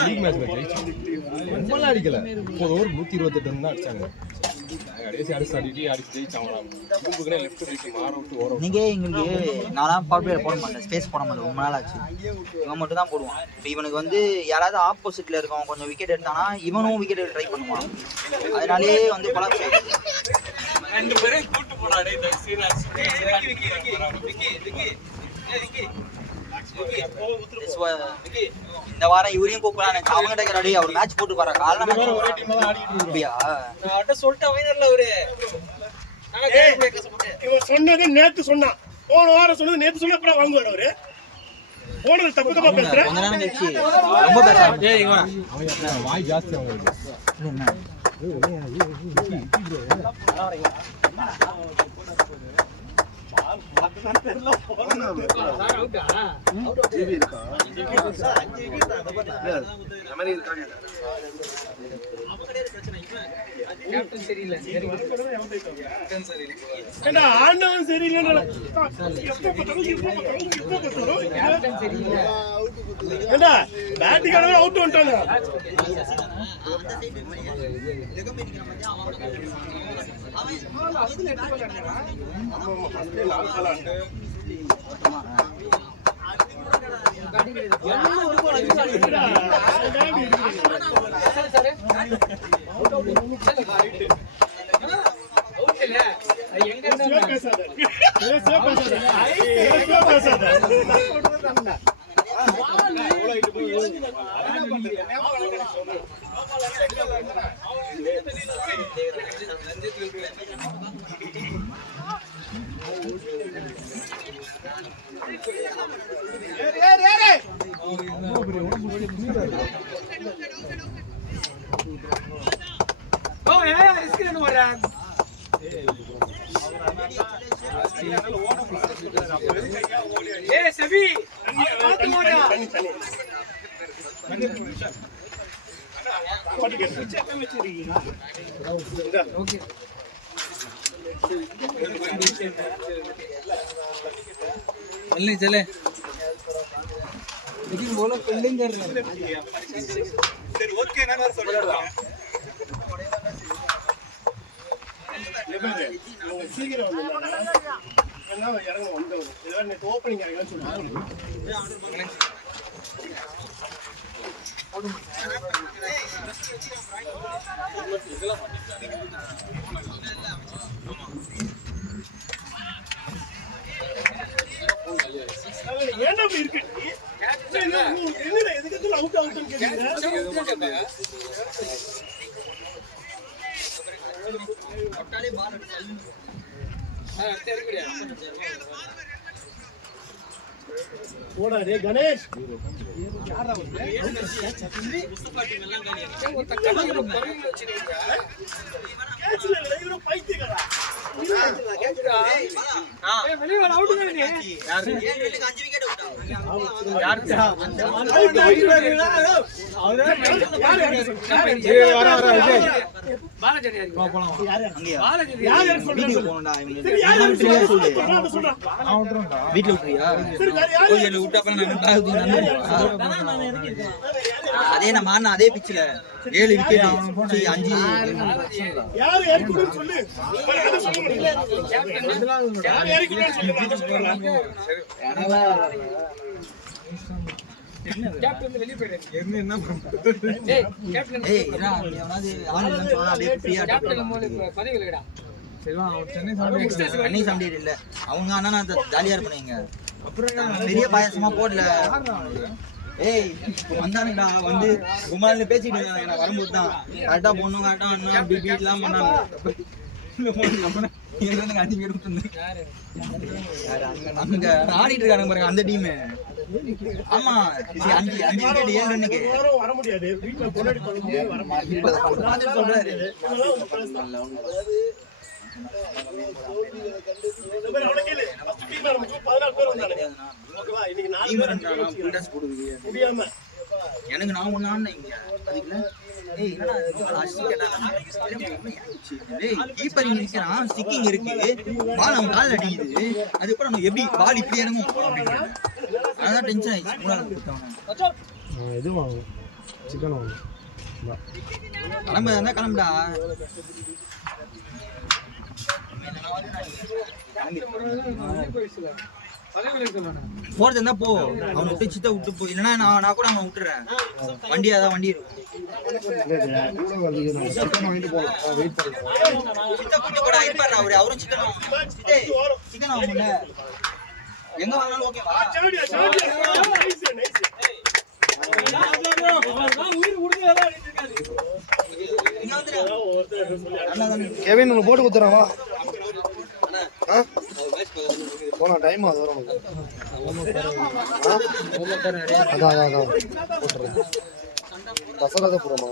லீக் மேட்ச்ல ஜெயிச்சு ரொம்பலாம் அடிக்கல, 30 ஓவர் 128 ரன் தான் அடிச்சாங்க. நீங்க எங்களுக்கு நான் பவர் போட மாட்டேன், ஸ்பேஸ் போட மாட்டேன், ரொம்ப நாள் ஆச்சு. இவன் மட்டும் தான் போடுவான். இப்போ இவனுக்கு வந்து யாராவது ஆப்போசிட்ல இருக்கவன் கொஞ்சம் விக்கெட் எடுத்தானா இவனும் விக்கெட் எடுத்து ட்ரை பண்ணுவான், அதனாலேயே வந்து கொலாப்ஸ் ஆயிடுச்சு. இந்த வாரம் இவரையும் கூப்பிடலாம், அவங்ககிட்ட இருக்கிறாடி அவர் மேட்ச் போட்டு பாரு, காலைல அப்படியா இவன் சொன்னது நேத்து சொன்னான், போன வாரம் சொன்னது நேத்து சொன்ன அப்புறம் வாங்குவார் அவரு. போனது தப்பு தப்பா பேசுறேன், கொஞ்ச நேரம் கழிச்சு ரொம்ப பேசுறாங்க. வாய் ஜாஸ்தி அவங்களுக்கு. ஆண்டவன் சரியில்லை. பேட்டிங் அவுட் வந்துட்டாங்க. चले लेकिन वो लोग फील्डिंग कर रहे हैं. ஓப்பனிங் ஏன்னா இருக்கு என்ன எதுக்கு அவுட் அவுட்னு கேக்குறீங்க? போடா டேய் கணேஷ். கேட்ச்ல இல்ல இவரு பைத்தியக்காரா. வீட்டுல விட்டுறியா? அதே நம்ம அதே பிச்சுல 7 விக்கெட் 5 யாரு இறக்குன்னு சொல்லு. அத சொல்ல முடியல. யாரு இறக்குன்னு சொல்லு. அத சொல்றாங்க. கேப்டன் வெளிய போயிடு. என்ன பண்றது? ஏய் என்ன அவனாவது ஆள் இல்லன்னு சொன்னா அப்படியே ஃப்ரீயா கேப்டன் மூல பதிவுலடா. செல்வா அவன் சென்னை சாண்டி இல்ல அவங்க அண்ணா ஜாலியா இருப்பானுங்க. அப்புறம் பெரிய பாயசமா போடல. ஏய் வந்தானுடா வந்து குமார்னு பேசிட்டு இருந்தாங்க. நான் வரும்போது தான் கரெக்டா பொண்ணு கரெக்டா அண்ணா அப்படி பீட்லாம் பண்ணாங்க. அங்க ஆடிட்டு இருக்காங்க பாருங்க அந்த டீம். ஆமா 5 விக்கெட் 7 ரன்னுக்கு வர முடியாது. வீட்ல பொன்னாடி பண்ண முடியாது. வர முடியாது. சொல்றாரு. அவன கேளு. ஃபர்ஸ்ட் டீம்ல நமக்கு 14 பேர் வந்தாங்க. ஓகேவா? இன்னைக்கு 4 பேர் ஃபுல் டாஸ் போடுது முடியாம. எனக்கு நான் ஒண்ணானே இங்க அதுக்குல ஏய் என்னடா ஏய் கீப்பர் இங்க நிக்கிறான். ஸ்டிக்கிங் இருக்கு. பால் நம்ம கால்ல அடிக்குது. அதுக்கு அப்புறம் நம்ம எப்படி பால் இப்படி இறங்கும் அப்படிங்க. அதான் டென்ஷன் ஆயிடுச்சு. மூணாவது கொடுத்தாங்க. இது வாங்க சிக்கன் வாங்க கிளம்புதா கிளம்புடா. போறது இருந்தா போ. அவனை விட்டு சித்த விட்டு போ. இல்லைன்னா நான் கூட அவன் விட்டுறேன். வண்டி அதான் வண்டி இருக்கும். சிக்கன் வாங்கிட்டு போகலாம். வெயிட் பண்ணுறேன். சித்த கூட்டு கூட இருப்பாரு அவரு. அவரும் சிக்கன் வாங்கல. எங்க வாங்கினாலும் ஓகேவா? Shadia nice nice. கெவின் உனக்கு போட்டு கொடுத்துறான். வா போனா டைம் அது வரும். அதான் போட்டுறேன். தசரத புறமா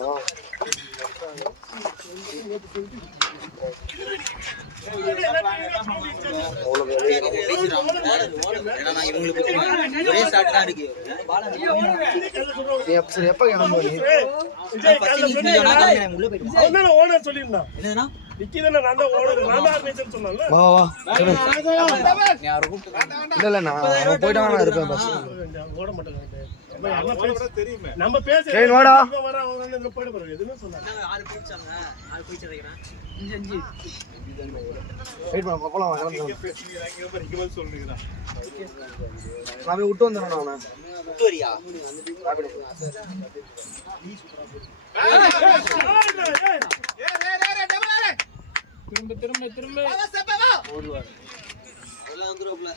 எப்ப கிளம்பு ஓனர் சொல்லிருந்தான். என்னதுன்னா விக்கிதானே நான் தான் ஓனர். நான் தான் ஆர்கனைசர் சொன்னேன்ல. வா வா இல்ல நான் போயிட்டாங்க இருப்பேன் பஸ் ஓட மாட்டேன். நம்ம பேச ட்ரெயின் வாடா. வர அவங்க போயிட போறாங்க. எதுமே சொன்னாங்க. 6 போயிச்சாங்க. 6 போயிச்சு நினைக்கிறேன். 5 வெயிட் பண்ண போலாம் கிளம்பு. நான் போய் விட்டு வந்துடுறேன். நான் விட்டு வரியா? திரும்ப ஓடுவார். அதெல்லாம் வந்துருவாப்ல.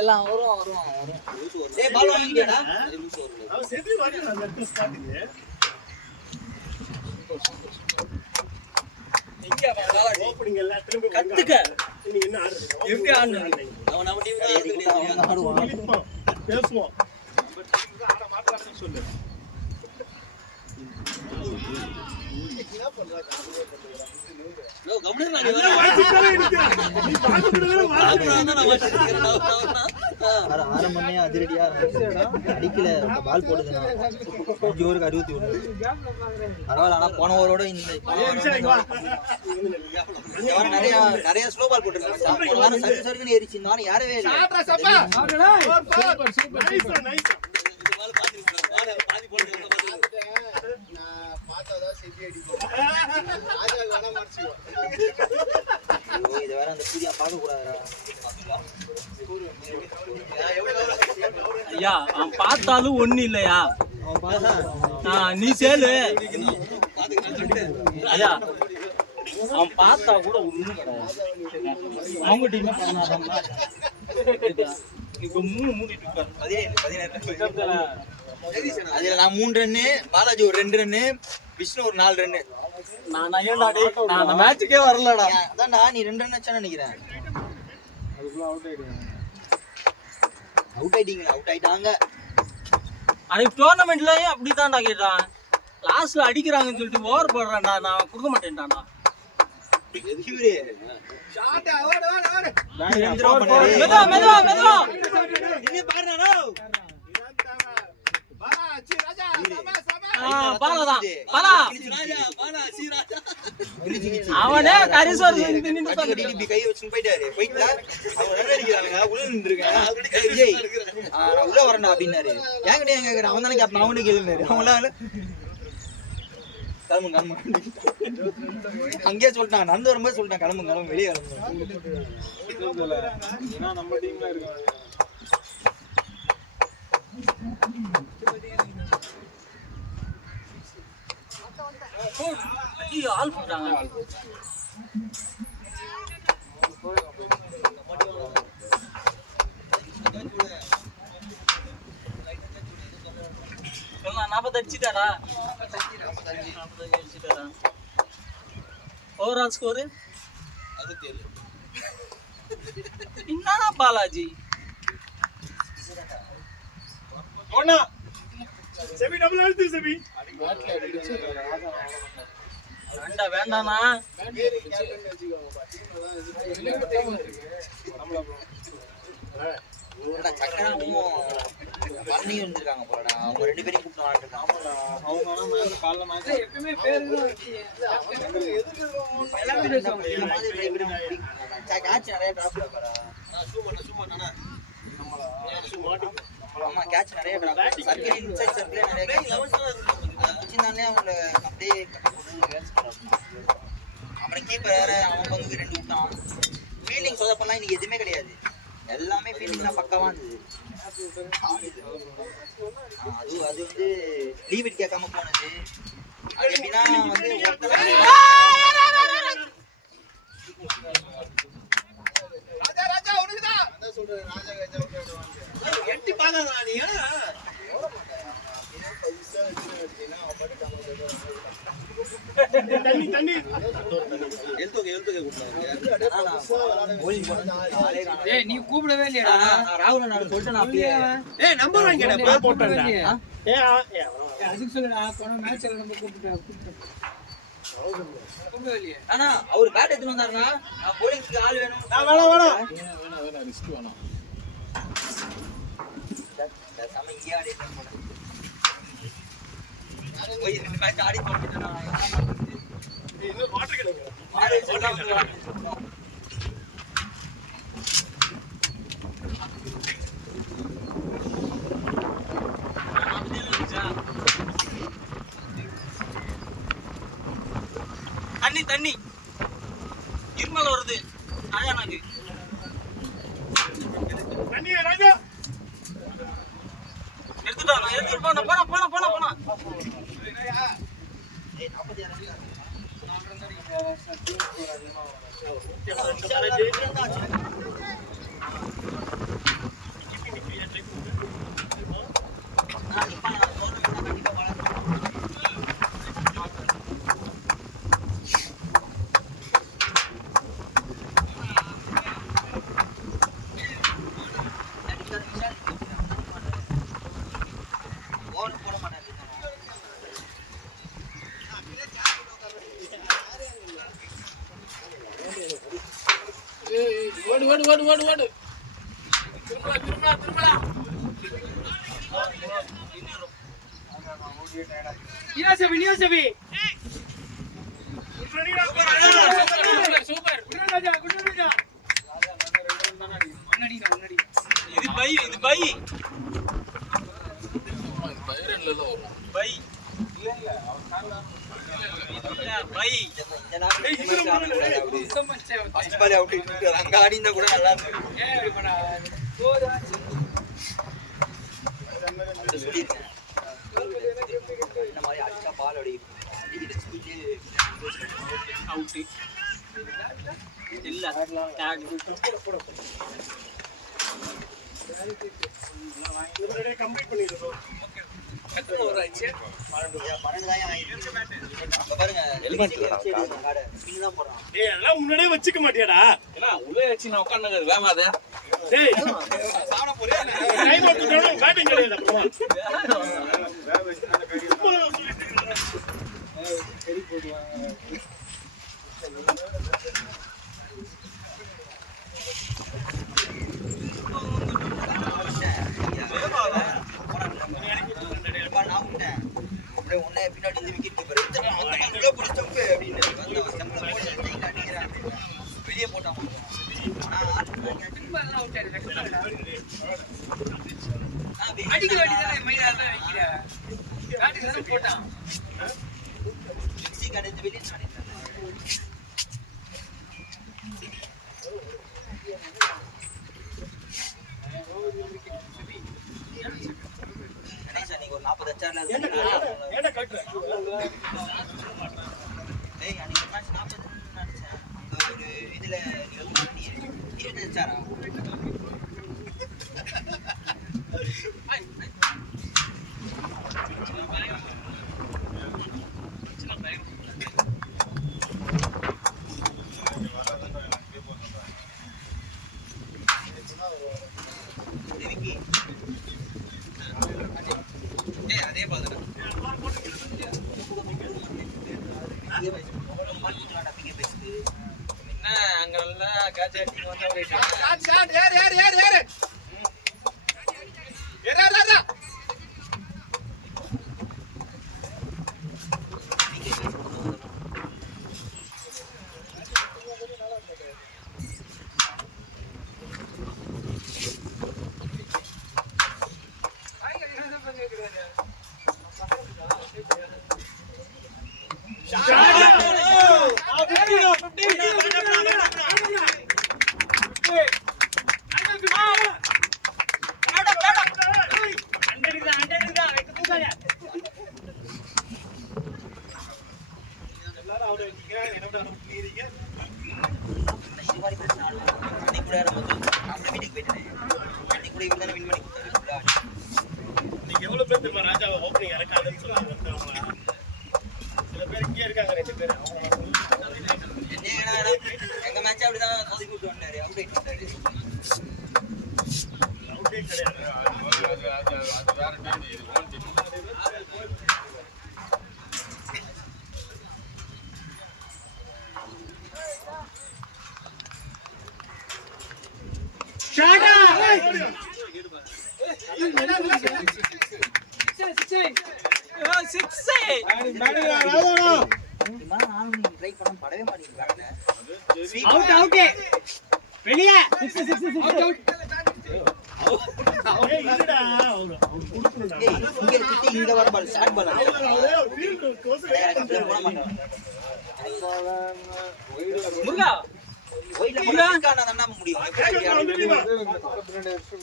எல்லாம் வரும். ஏய் பால் வாங்கிட்டியாடா? அவன் செதி வாங்க நான் லெஃப்ட் ஸ்டார்டிங். ஓபனிங் எல்லாம் திரும்ப கத்துக்க. இன்னைக்கு என்ன ஆடுறது? எப்படி ஆடுறது? அவன் நம்ம டீம் ஆடுவான். பேசுவோம். ஆட மாட்டான்னு சொல்லு. நோ கம்முனு நான் நீ பாத்துட்டே ஆரம்பமே அதிரடியா அடிக்கல. பால் போடுதுன்னா 5 ஓவருக்கு 61. பரவாயில்ல. ஆனா போன ஓவரோட இந்த வாரம் நிறைய ஸ்லோ பால் போட்டுருக்காங்க. சர்க்குன்னு ஏறிச்சு. இந்த வாரம் யாரவே இல்லை. இது வேற அந்த புதிய பார்க்க கூடாதுடா. ஐயா அவன் பார்த்தாலும் ஒண்ணு இல்லையா? நீ சேலு ஐயா அவன் பார்த்தா கூட ஒண்ணும் கிடையாது. அவங்க டீமே பண்ணாதான் இப்ப 3 மூடிட்டு இருக்காரு. 17 அதுல நான் 3 ரன்னு, பாலாஜி ஒரு 2 ரன்னு, விஷ்ணு ஒரு 4 ரன்னு. நான் அந்த மேட்சுக்கே வரலடா. அதான்டா நீ 2 ரன் வச்சா நினைக்கிறேன். அவுட் ஆயிட்டாங்க. அன்னைக்கு டோர்னமெண்ட்லயும் அப்படிதான்டா கேட்டான். லாஸ்ட்ல அடிக்கிறாங்கன்னு சொல்லிட்டு ஓவர் போடுறான்டா, நான் கொடுக்க மாட்டேன்டான்டா. இவரு மெதுவா இன்னும் பாருடா. பாலாதான் பாலா. அவனே கரிசோர் இப்படி கை வச்சுன்னு போயிட்டாரு. போயிட்டா அவங்க ரன் அடிக்கிறாங்க, உள்ள நின்றுருக்கேன். நான் உள்ள வரேன்டா அப்படின்னாரு. ஏங்கிட்ட ஏன் கேட்கறேன், அவன் தானே கேப்டன், அவனே கேளுனாரு. அவங்களால கிளம்பு அங்கேயே சொல்லிட்டாங்க. நடந்து வரும்போது சொல்லிட்டான் கிளம்பு வெளியே கிளம்பு. நம்ம டீம்ல இருக்காங்க. ஆள் போட்டாங்க. அடிச்சுட்டாரா? ஓவரால் ஸ்கோரு என்னடா பாலாஜி? செபி டபுள் அழுத்து செபி. வேண்டானா வந்துருக்காங்க போலடா. அவங்க 2 பேரையும் கூப்பிட்டு விளையாண்டுருக்காங்க. நிறைய டிராப் ஆமா கேட்ச் நிறைய சர்க்கிள் இன்சைட் சர்க்கிள் நிறைய வச்சிருந்தாலே அவங்கள அப்படியே அப்புறம் கீப்பர் வேற அவன் பங்குக்கு 2 விட்டான். ஃபீல்டிங் சொதப்பெல்லாம் இன்னைக்கு எதுவுமே கிடையாது. எல்லாமே ஃபீல்டிங் தான் பக்கவா இருந்தது. அது வந்து லீவ் இட் கேட்காம போனது. அது எப்படின்னா வந்து ராஜா உனக்குதான் அதான் சொல்றேன். ராஜா எட்டி பாக்காதடா நீ. தண்ணி நீ கூப்பிடவே இல்லையா? ராகுல் நான் சொல்லிட்டேன் அப்படியே. நம்பர் வாங்கிடா போட்டேன்டா. அதுக்கு சொல்லுடா. போன மேட்ச்ல நம்ம கூப்பிட்டோம். கூப்பிடவே இல்லையே. ஆனா அவர் பேட் எடுத்துட்டு வந்தாருன்னா போலிங்க்கு ஆள் வேணும். வேணாம் ரிஸ்க் வேணாம். நம்ம இங்கே ஆடி போறோம். போய் இந்த மேட்ச் ஆடி போட்டுட்டேனா? இன்னும் வாட்டர் கிடைக்கல. ஆடி சொல்லாம தண்ணி இருமல் வருது. ராஜானாக்கு தண்ணி ராஜா எடுத்துட்டு போனா ஓடு. திரும்பலா. நியோசபி. சூப்பர். குட் ராஜா. முன்னாடி. இது பை. பை. ஃபர்ஸ்ட் பால் அவுட் இட்டு அங்க ஆடி இருந்தா கூட நல்லா இருக்கும். இந்த மாதிரி அடிச்சா பால் அடிக்கிட்டு அவுட் இல்ல டேக் முன்னாடியே கம்ப்ளீட் பண்ணிடுறோம். எத்தனை ஓவர் ஆயிடுச்சு? 12 தான் ஆயிடுச்சு. அங்க பாருங்க காடை நீங்க தான் போடுறான். டேய் அதெல்லாம் முன்னாடியே வச்சுக்க மாட்டியாடா? ஏன்னா உள்ளே வச்சு நான் உட்கார்ந்தாங்க வேமாதே. டேய் சாப்பிட போறியா? டைம் ஓட்டுறோம் பேட்டிங் கிடையாது அப்புறம். சரி போடுவாங்க. அப்படியே உன்னை பின்னாடி இந்த விக்கெட் கீப்பர் வெளியே போட்டான். அடிக்க வேண்டியதானே மயிலாதான் வைக்கிற. காட்டுக்கு தானே போட்டான். மிக்ஸி கடைந்து வெளியே கணேஷா நீங்க ஒரு 40 அச்சார்ல ஏன்டா கட்டுற? ஏய் அன்னைக்கு மேட்ச் 40 நினைச்சேன். ஒரு இதுல நீங்க 20 அச்சாரா? அதே பாதுடா என்ன அங்க நல்லா கேட்ச் அடிச்சு வந்தா ஷாட் யார் ஏறா நீங்க எவ்வளவு பேர் தெரியுமா ராஜாவை ஓப்பனிங் இறக்காதுன்னு சொல்லி வந்தவங்க? சில பேர் இங்கே இருக்காங்க 2 பேர். எங்க மேட்ச் அப்படிதான் சொல்லி கூட்டு வந்தாரு. அப்டேட் பண்ணாரு. அவுட்டே கிடையாது. நானும் ட்ரை பண்ண படவே மாட்டேங்கிறாங்க. ஏய் இல்லடா அவரு குடுக்குறடா. ஏய் இங்க கிட்ட இங்க வர பால் ஷாட் பால். அவரே ஒரு ஃபீல்ட் கோஸ் போட மாட்டான். முருகா ஒயிட்ல தான முடியும்.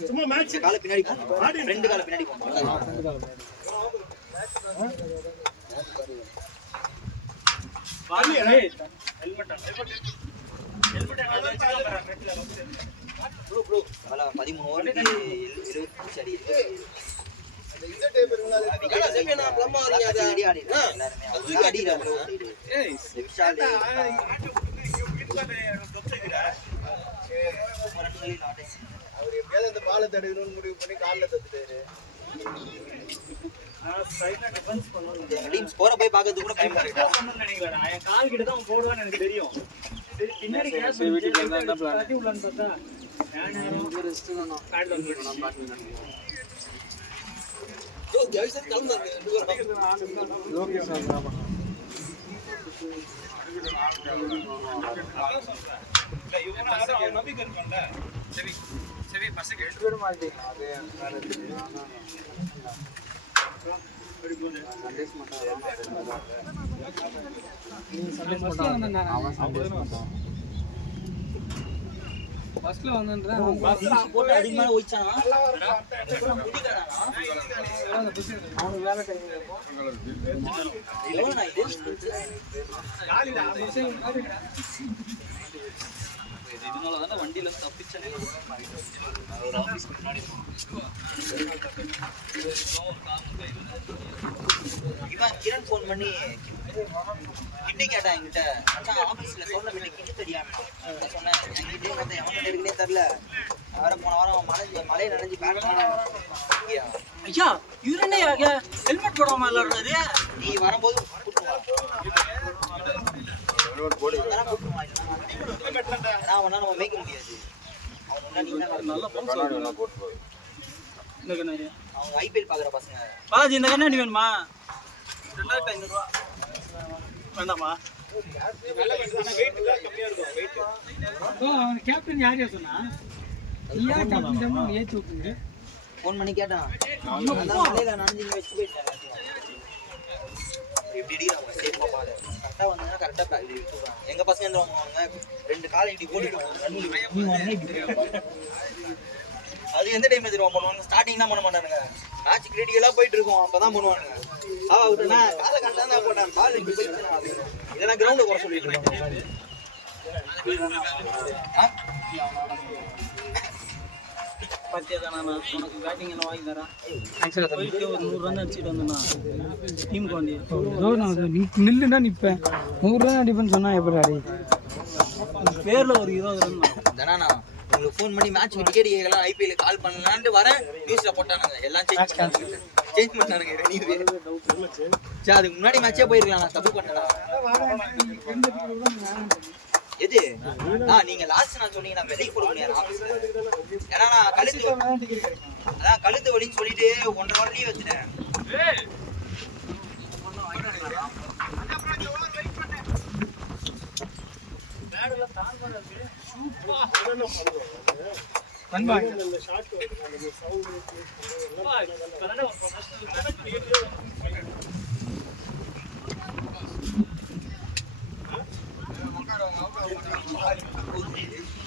சும்மா மேட்ச் கால பின்னாடி போ. ரெண்டு கால பின்னாடி போ. ப்ரோ 13 ஓவருக்கு 20 நிமிஷம் அடி இருக்கு. அவர் எப்படியாவது அந்த பாலை தடுக்கணும்னு முடிவு பண்ணி காலில் தத்துட்டாரு. டீம் ஸ்கோரை போய் பார்க்கறதுக்கு கூட பயமா இருக்கு. என் கால் கிட்ட தான் போடுவான்னு எனக்கு தெரியும். பின்னாடி கேஸ் என்ன பிளான் உள்ளன்னு பார்த்தா நான் ரெஸ்ட் தான் பேட்ல வந்து யோ ஜெய்சன் கலந்தாங்க. ஓகே சார் ஆமா. இல்ல இவங்க ஆறு நம்பிக்கை இருக்கும்ல. சரி சரி பசங்க ரெண்டு பேரும் மாட்டீங்க. அது வேற சண்டேஸ் மட்டும் நீ சண்டேஸ் மட்டும் அவன் சண்டேஸ் மட்டும் ஃபர்ஸ்ட்ல வந்தன்றேன். போட்டு அதிகமா ஓய்ச்சானா அவனுக்கு வேலை டைம் இருக்கும். எவ்வளவு நான் இது காலிடா இதனால தானே வண்டியில தப்பிச்சேன். ஒரு ஆஃபீஸ்க்கு முன்னாடி இவன் கிரண் ஃபோன் பண்ணி கிட்டி கேட்டான் என்கிட்ட. அண்ணா ஆஃபீஸில் சொன்ன வீட்டை கிட்டி தெரியாமா நான் சொன்னேன். என்கிட்டே பார்த்தேன் எவன் இருக்குன்னே தெரில. வேற போன வாரம் மழையை நனைஞ்சு பேக் ஐயா இவரு என்ன ஹெல்மெட் போடாம விளையாடுறது? நீ வரும்போது நம்ம மேய்க்க முடியாது. அவங்க ஐபிஎல் பாக்குற பசங்க. பாலாஜி இந்த கண்ணாடி வேணுமா? 2500 ரூபா வேண்டாமா? கேப்டன் யாரையா சொன்னா? ஏற்றி விட்டுங்க. ஃபோன் பண்ணி கேட்டான். மழையில நனைஞ்சு வச்சு போயிட்டேன். எப்படி அடிக்கிறாங்க சேஃபா பாரு. கரெக்டா வந்தாங்கன்னா கரெக்டா பேக் எடுத்துறாங்க. எங்க பசங்க என்ன வாங்குவாங்க? 2 காலை இப்படி போட்டு அது எந்த டைம்ல தெரியுமா பண்ணுவாங்க? ஸ்டார்டிங் தான் பண்ண மாட்டானுங்க. மேட்ச் கிரிட்டிக்கலா போயிட்டு இருக்கோம் அப்பதான் பண்ணுவானுங்க. விட்டுனா காலை கரெக்டா தான் போட்டான். பால் இப்படி போயிடுச்சு அப்படின்னு இதெல்லாம் கிரவுண்ட குறை சொல்லிட்டு இருக்காங்க. பத்தியாதானா உனக்கு பேட்டிங் எல்லாம் வாங்கி தரேன். போயிட்டு ஒரு 100 ரன் அடிச்சுட்டு வந்தேன்னா டீமுக்கு வந்து நில்லுன்னா நிற்பேன். 100 ரன் அடிப்பேன்னு சொன்னா எப்படி அடி? பேர்ல ஒரு 20 ரன் தானா உங்களுக்கு ஃபோன் பண்ணி மேட்ச் டிக்கெட் கேட்கலாம் ஐபிஎல் கால் பண்ணலான்ட்டு வரேன். நியூஸ்ல போட்டானுங்க எல்லாம் சேஞ்ச் பண்ணானுங்க. சரி அதுக்கு முன்னாடி மேட்சே போயிருக்கலாம். நான் தப்பு பண்ணடா. எது நீங்க லாஸ்ட் நான் சொன்னீங்க நான் வெளியே கொடுக்க முடியாது ஆஃபீஸ்ல. ஏன்னா நான் கழுத்து வலின்னு சொல்லிட்டு 1.5 வாரம் லீவ் வச்சுட்டேன்.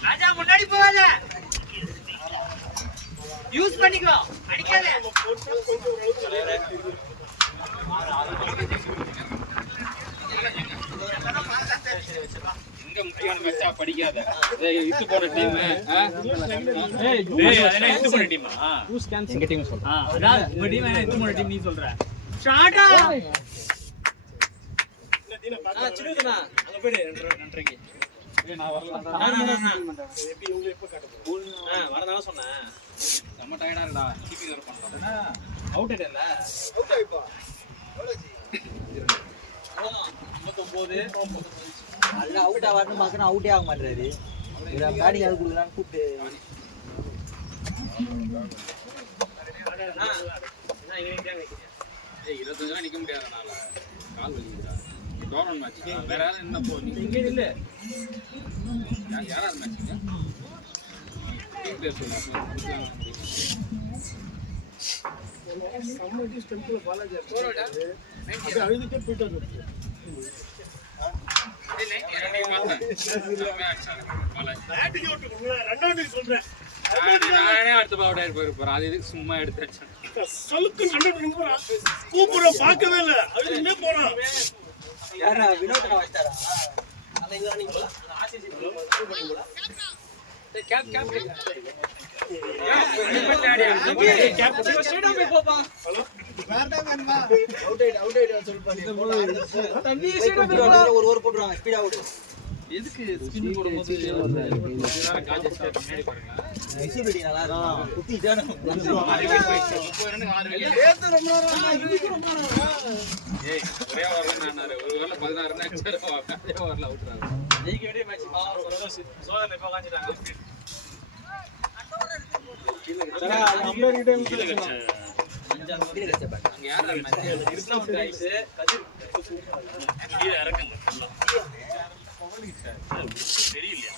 ராஜா முன்னாடி போகாத. யூஸ் பண்ணிக்கோ. அடிக்காத. இங்க முக்கியமான மேட்சா படிக்காத. இத்து போற டீம். டேய் அதெல்லாம் இத்து போற டீமா? யூஸ் கேன்சல் எங்க டீம் சொல்ற. அதான் உங்க டீம் என்ன இத்து போற டீம் நீ சொல்ற. ஷாட்டா. சின்னதுனா அங்க போய் 2 நான் வரல. எப்படி உங்க எப்ப காட்டுது? வரதான சொன்னேன். செம்ம டயர்டா இருக்குடா. டிபி வர பண்றோம். அவுட் ஆயிட்டல. அவுட் ஆயிப்பா. எவ்வளவு 59 அல்ல அவுட் ஆவாருன்னு பார்க்கணும். அவுட்டே ஆக மாட்டாரு. பேட்டிங் அது கொடுக்கலான்னு கூப்பிட்டு என்ன இங்க நிக்க வைக்கிறீங்க? 25 நிக்க முடியாதனால கால் வலிக்குதுடா. டோர்னமென்ட் மேட்ச் வேற யாரும் என்ன போ நீங்க இங்க இல்ல. யாரா மேட்ச்ங்க? டீம் பிளேயர் சொல்லுங்க. சம்மதி ஸ்டெம்பிள் பாலாஜி போறடா. அது அழுதுட்டே போயிட்டு வந்து. பேட்டிங் அவுட் ரன் சொல்றேன். நானே அடுத்த பால் அவுட் ஆயிட்டு போறேன். அது எதுக்கு சும்மா எடுத்து வச்சேன். சொல்லுக்கு ரன் போறான். கூப்பிட பார்க்கவே இல்ல. அழுதுட்டே போறான். யாரா வினோதனா வச்சாரா? அந்த இது நீங்க ஆசிசி கேப் ஒரு ஓவர் போடுறாங்க ஸ்பீட் அவுட். எதுக்கு ஸ்பின் போடும்போது விசிபிலிட்டி நல்லா இருக்கும். குத்தி ஜான ஒரே ஓவர்ல நானாரு ஒரு ஓவர்ல 16 ரன் அடிச்சாரு. அதே ஓவர்ல அவுட் ஆறாரு. ஜெயிக்க வேண்டிய மேட்ச் சோதனை இப்ப காஞ்சிட்டாங்க. அங்க யாரா மேட்ச் கிருஷ்ணா வந்து ஐஸ் கதிர் கீழ இறக்குங்க தெரியலையா?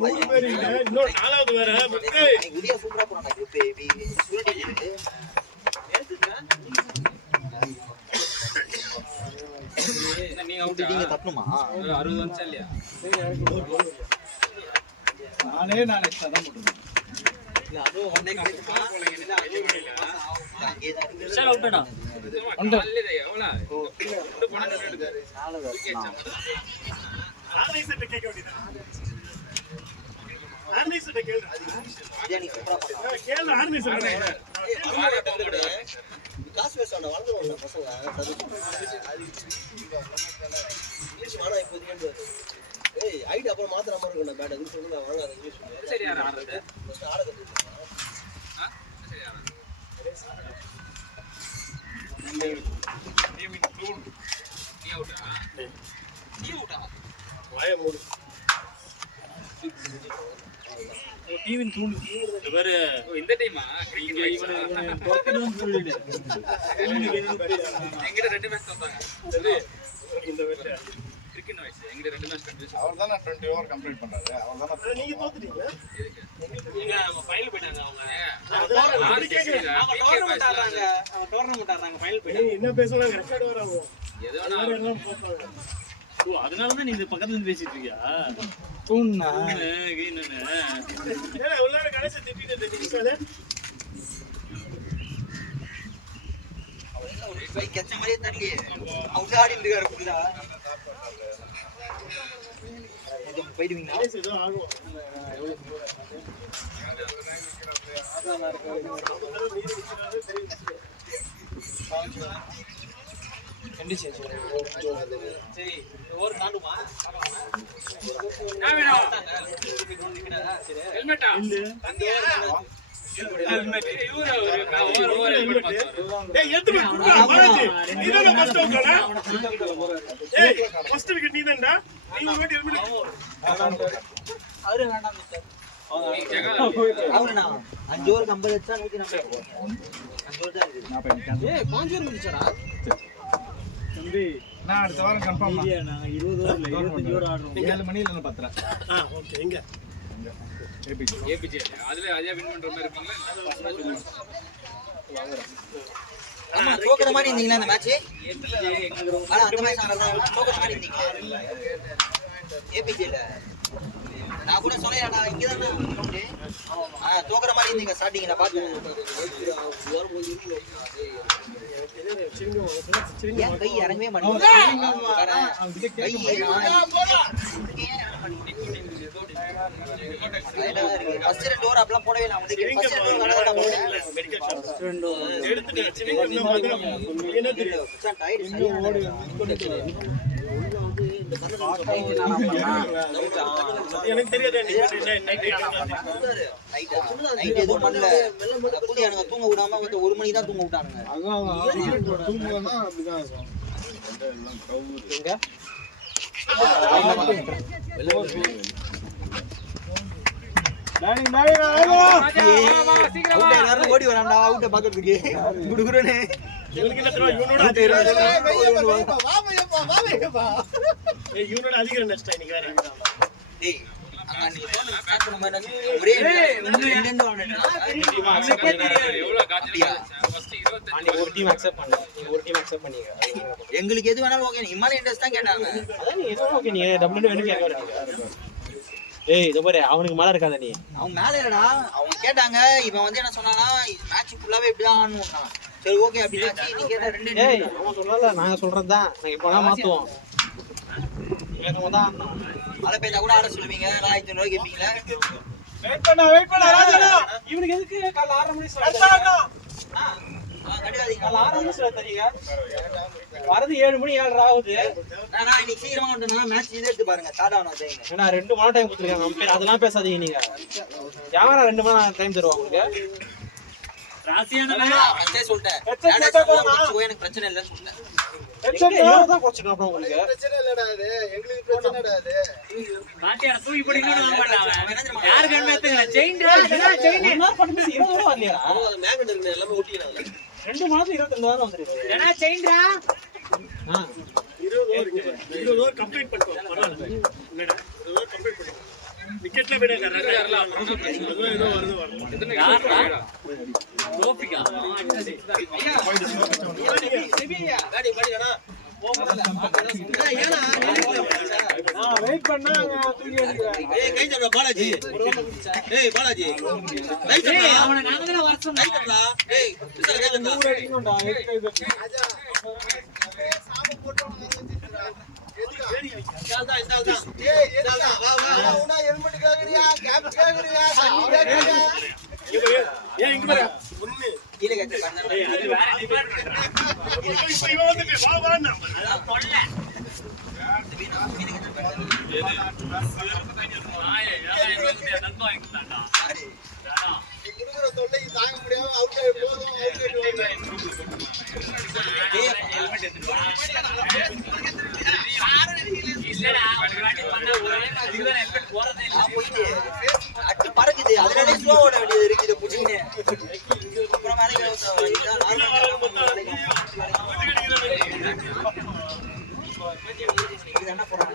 மூணு பேர் இல்ல, இன்னொரு 4வது வேற. உதய சூப்பரா போறாங்க குரூப் ஏபி சூரடி நீங்க விட்டுட்டு இங்க தட்டணுமா? 60 வந்துச்சா இல்லையா? நானே எக்ஸ்ட்ரா தான் போட்டுருக்கேன். இல்ல அதுவும் ஒன் டைம் கிடைக்குமா? அங்கே தான் இருக்கு. விஷால் அவுட்டடா. இல்ல எவ்வளோ ரெண்டு பணம் எடுத்து ஆர்னைசர்ட்ட கேட்க வேண்டியது. ஆர்னைசர்ட்ட கேளு. பிரியாணி சூப்பரா பண்ணலாம். கேளு ஆர்னைசர்ட்ட. காசு வேஸ்ட் ஆனா வளர்ந்துருவாங்க பசங்க. இங்கிலீஷ் வேணா இப்போதைக்கு. ஏய் ஐடி அப்புறம் மாத்திர மாதிரி இருக்கணும் பேட் எதுவும் சொல்லுங்க வாங்காத இங்கிலீஷ். சரி யார் ஆடுறது? ஃபர்ஸ்ட் ஆட கத்துக்கலாம். சரி யார் நீ அவுட்டா? நீ விட்டா வாய மூடு. டீவின் தூண்டு. இந்த பாரு இந்த டைமா இங்க இவனை தொட்டணும்னு சொல்லிடு. எங்கிட்ட 2 மேட்ச் தந்தாங்க. சரி. இந்த வெட்ட. கிரிக்கெட் மேட்ச் எங்கிட்ட 2 மேட்ச் கண்டினியூஸ். அவர்தானே 20 ஓவர் கம்ப்ளீட் பண்ணாரு. அவர்தானே நீங்க தோத்துட்டீங்களா? நீங்க ஃபைனல் போயிட்டாங்க அவங்க. அதான் அப்படி கேக்குறேன். அவங்க டோர்னமென்ட் ஆடுறாங்க ஃபைனல் போயிட்டாங்க. என்ன பேசலாம் ரெக்கார்ட் வராங்க. எது வேணா எல்லாம் போறாங்க. ஓ அதனால தான் நீ இந்த பக்கத்துல இருந்து பேசிட்டு இருக்கியா? தூண்ணா கீனனே. ஏன்னா உள்ளார கடைசி திட்டிட்டு இருக்கீங்க. போய் கெச்ச மாதிரியே தள்ளி அவுட் ஆடிட்டு இருக்காரு புரியுதா? கொஞ்சம் போயிடுவீங்களா? கடைசி ஏதோ ஆகும். சரி ஓவர் தாண்டுமா? ஹெல்மெட்டா? ஹெல்மெட் இவரே ஒரு ஓவர் ஹெல்மெட் பாத்தாரு. டேய் எடுத்து போய் குடுடா பாலாஜி. நீதானே ஃபர்ஸ்ட் அவுட்டா? ஏய் ஃபர்ஸ்ட் விக்கெட் நீதான்டா. நீ ஒரு வாட்டி ஹெல்மெட். அவரே வேண்டாம் சார். அவனா 5 ஓவர் 50 வச்சா 140. 5 ஓவர் தான் இருக்கு. ஏய் பாஞ்சூர் முடிச்சடா. தம்பி நான் அடுத்த வாரம் கன்ஃபார்ம் இல்லையா நாங்க 20 ஓவர்ல 25 ஓவர் ஆடுறோம். 7 மணில இருந்து 10:30. ஓகே எங்க? ஏபிஜே அதுல அதே வின் பண்ற மாதிரி இருப்பீங்களா? ஆமா தோக்குற மாதிரி இருந்தீங்களா அந்த மேட்ச்? ஆனா அந்த மேட்ச் ஆடுறதா தோக்குற மாதிரி இருந்தீங்களா? ஏபிஜேல நான் கூட சொன்னேன்டா இங்க தான் கிரவுண்ட். தோக்குற மாதிரி இருந்தீங்க ஸ்டார்டிங் நான் பார்த்தேன். என் கை இறங்கவே மாட்டேங்குது. கை ஃபர்ஸ்ட் 2 ஓவர் அப்பலாம் போடவே இல்லை. அவனுக்கு ஃபர்ஸ்ட் 2 ஓவர் நல்லா போடுறேன். மெடிக்கல் ஷாட் எடுத்துட்டு சின்ன பாக்குறேன். என்ன தெரியும்? டயர்ட் சரியா ஓடி எனக்கு தெரியாதே நீ நைட் நைட் எதுவும் பண்ணல. கூலியானுங்க தூங்க விடாம வந்து 1 மணி தான் தூங்க விட்டானுங்க. தூங்குவனா அப்படிதான் இருக்கும். எங்க ஓடி வரான்டா அவுட்ட பாக்குறதுக்கு குடுகுறனே. இவனுக்கு என்ன தெரியும்? இவனோட இவனோட அதிக நஷ்டம் இன்னைக்கு வேற. டேய் அங்க நீ போன ஸ்டார்ட் பண்ண மாதிரி ஒரே ரெண்டு எவ்வளவு காத்தியா? ஃபர்ஸ்ட் 25 ஒரு டீம் அக்செப்ட் பண்ணல. நீங்க ஒரு டீம் அக்செப்ட் பண்ணீங்க. எங்களுக்கு எது வேணாலும் ஓகே. இம்மால இன்ட்ரெஸ்ட் தான் கேட்டாங்க. அதான் நீ எதுவும் ஓகே. நீ டபுள்யூ வேணும் கேட்க வரீங்க. ஏய் இத பாரு அவனுக்கு மேல இருக்காத நீ. அவங்க மேல இல்லடா. அவங்க கேட்டாங்க. இவன் வந்து என்ன சொன்னானா மேட்ச் ஃபுல்லாவே இப்படி தான் ஆடணும்னா. சரி ஓகே அப்படினாச்சி நீ கேட்ட 2 ஏய் அவன் சொல்லல நாங்க சொல்றதுதான். நாங்க இப்போனா மாத்துவோம். இவங்க தான் மழை பெய்ஞ்சா கூட ஆட சொல்லுவீங்க. 1500 ரூபாய் கேட்பீங்களா? வெயிட் பண்ண ராஜனா. இவனுக்கு எதுக்கு காலைல 6 மணி சொல்றாங்க? கண்டிப்பாதீங்க. காலைல 6 மணி சொல்ல தரீங்க. வரது 7 மணி 7:30 ஆகுது. நான் இன்னைக்கு சீக்கிரமா வந்துட்டேன்னா மேட்ச் இது எடுத்து பாருங்க. ஸ்டார்ட் ஆகணும் செய்யுங்க. ஏன்னா 2 மணி டைம் கொடுத்துருக்காங்க. அம்பேர் அதெல்லாம் பேசாதீங்க நீங்க. யாரா 2 மணி டைம் தருவா உங்களுக்கு? ராசியானவே ஃபர்ஸ்டே சொல்லிட்டேன். எனக்கு பிரச்சனை இல்லைன்னு சொல்லிட்டேன். தான் கோச்சிக்கணும் அப்புறம் உங்களுக்கு. பிரச்சனை இல்லடா அது. எங்களுக்கு பிரச்சனைடா அது. பாட்டியா தூக்கி போடின்னு வர மாட்டாங்க. யார் கண்மேத்துங்க செயின்டா செயின் என்ன பண்ணி 20 ரூபா வரலையா? அது மேக்னெட் இருக்கு எல்லாமே ஒட்டினாங்க. 2 மாசம் 22 வாரம் வந்துருச்சு. ஏனா செயின்டா 20 ஓவர் கம்ப்ளீட் பண்ணிட்டோம். பரவாயில்லை. என்னடா 20 ஓவர் கம்ப்ளீட் பண்ணிட்டோம். விக்கெட்ல விட அதுவும் ஏதோ வருது வரணும். யாரா ட்ரோபிகா ஐயா செபியா காடி காடிடா வெயிட் பண்ணா தூக்கி அடிக்கிறாங்க. ஏய் கை தட்டா பாலாஜி. ஏய் பாலாஜி. கை தட்டா. அவனை நாங்க தான வர சொன்னோம். கை தட்டா. ஏய் கிருஷ்ணா கை தட்டா. 100 அடிக்கணும்டா. கை தட்டு. இந்தால்தான் இந்தால்தான். ஏய் இந்தால்தான். வா வா. உனா ஹெல்மெட் கேக்குறியா? கேப் கேக்குறியா? சனி கேக்குறியா? ஏன் இங்க பாரு ஒண்ணு கீழே கேட்டு கண்ணு ஏய் அது வேற டிபார்ட்மென்ட். இப்ப இவன் வந்துட்டு வா வான்னு அதான் கொல்ல. குடுக்குற தொல்லை தாங்க முடியாம அவுட் ஆயி போறோம். அவுட் ஆயிட்டு அட்டு பறக்குது அதனாலே ஸ்லோ ஓட வேண்டியது இருக்குது புடிச்சினே அப்புறம் வேலைக்கு என்ன போறாங்க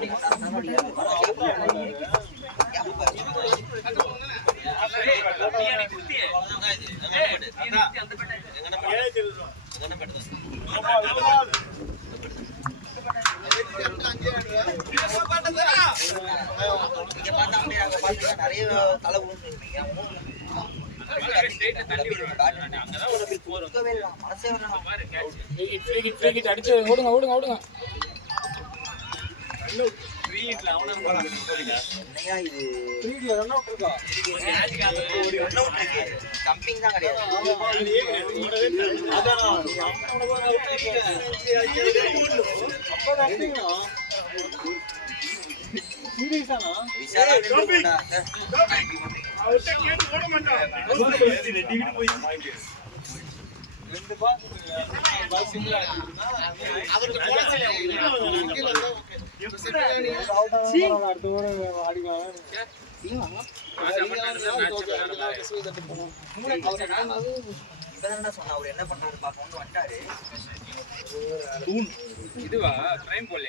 நிறைய தலை அடிச்சு ஓடுங்க ஓடுங்க ஓடுங்க. என்னையா இது ஃப்ரீல ரன் அவுட் இருக்கா? கம்பிங் தான் கிடையாது. சீரியஸானா? அவர்கிட்ட கேட்டு ஓட மாட்டான். ரெண்டு பாஸ் சிங்கிள் அவருக்கு போலீஸ்ல அடுத்த ஓவர் அடிக்கலாம். இப்பதான் சொன்னா அவர் என்ன பண்ணாரு பாப்போம் வந்துட்டாரு. இதுவா ட்ரைம் போடல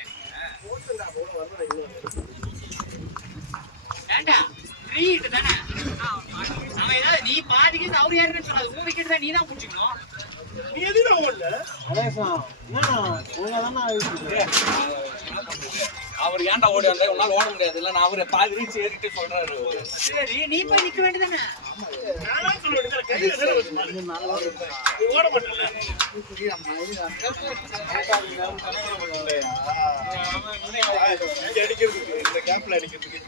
ஏண்டா 3 ஹிட் தானே. அவன் ஏதாவது நீ பாதிக்கு அவர் யாருன்னு சொன்னாது. 3 விக்கெட் தான் நீ தான் புடிச்சுக்கணும். நீ எதுனா ஓடல அதேசா என்ன ஒழுங்காதானே ஆயிடுச்சு. அவர் ஏன்டா ஓடி வந்தா உன்னால ஓட முடியாது இல்ல நான் அவரை பாதி ரீச் ஏறிட்டு சொல்றாரு. சரி நீ போய் நிக்க வேண்டியதானே. நானா சொல்ல வேண்டியது கையில வேற வருது நீ ஓட மாட்டல அடிக்கிறதுக்கு இந்த கேப்ல அடிக்கிறதுக்கு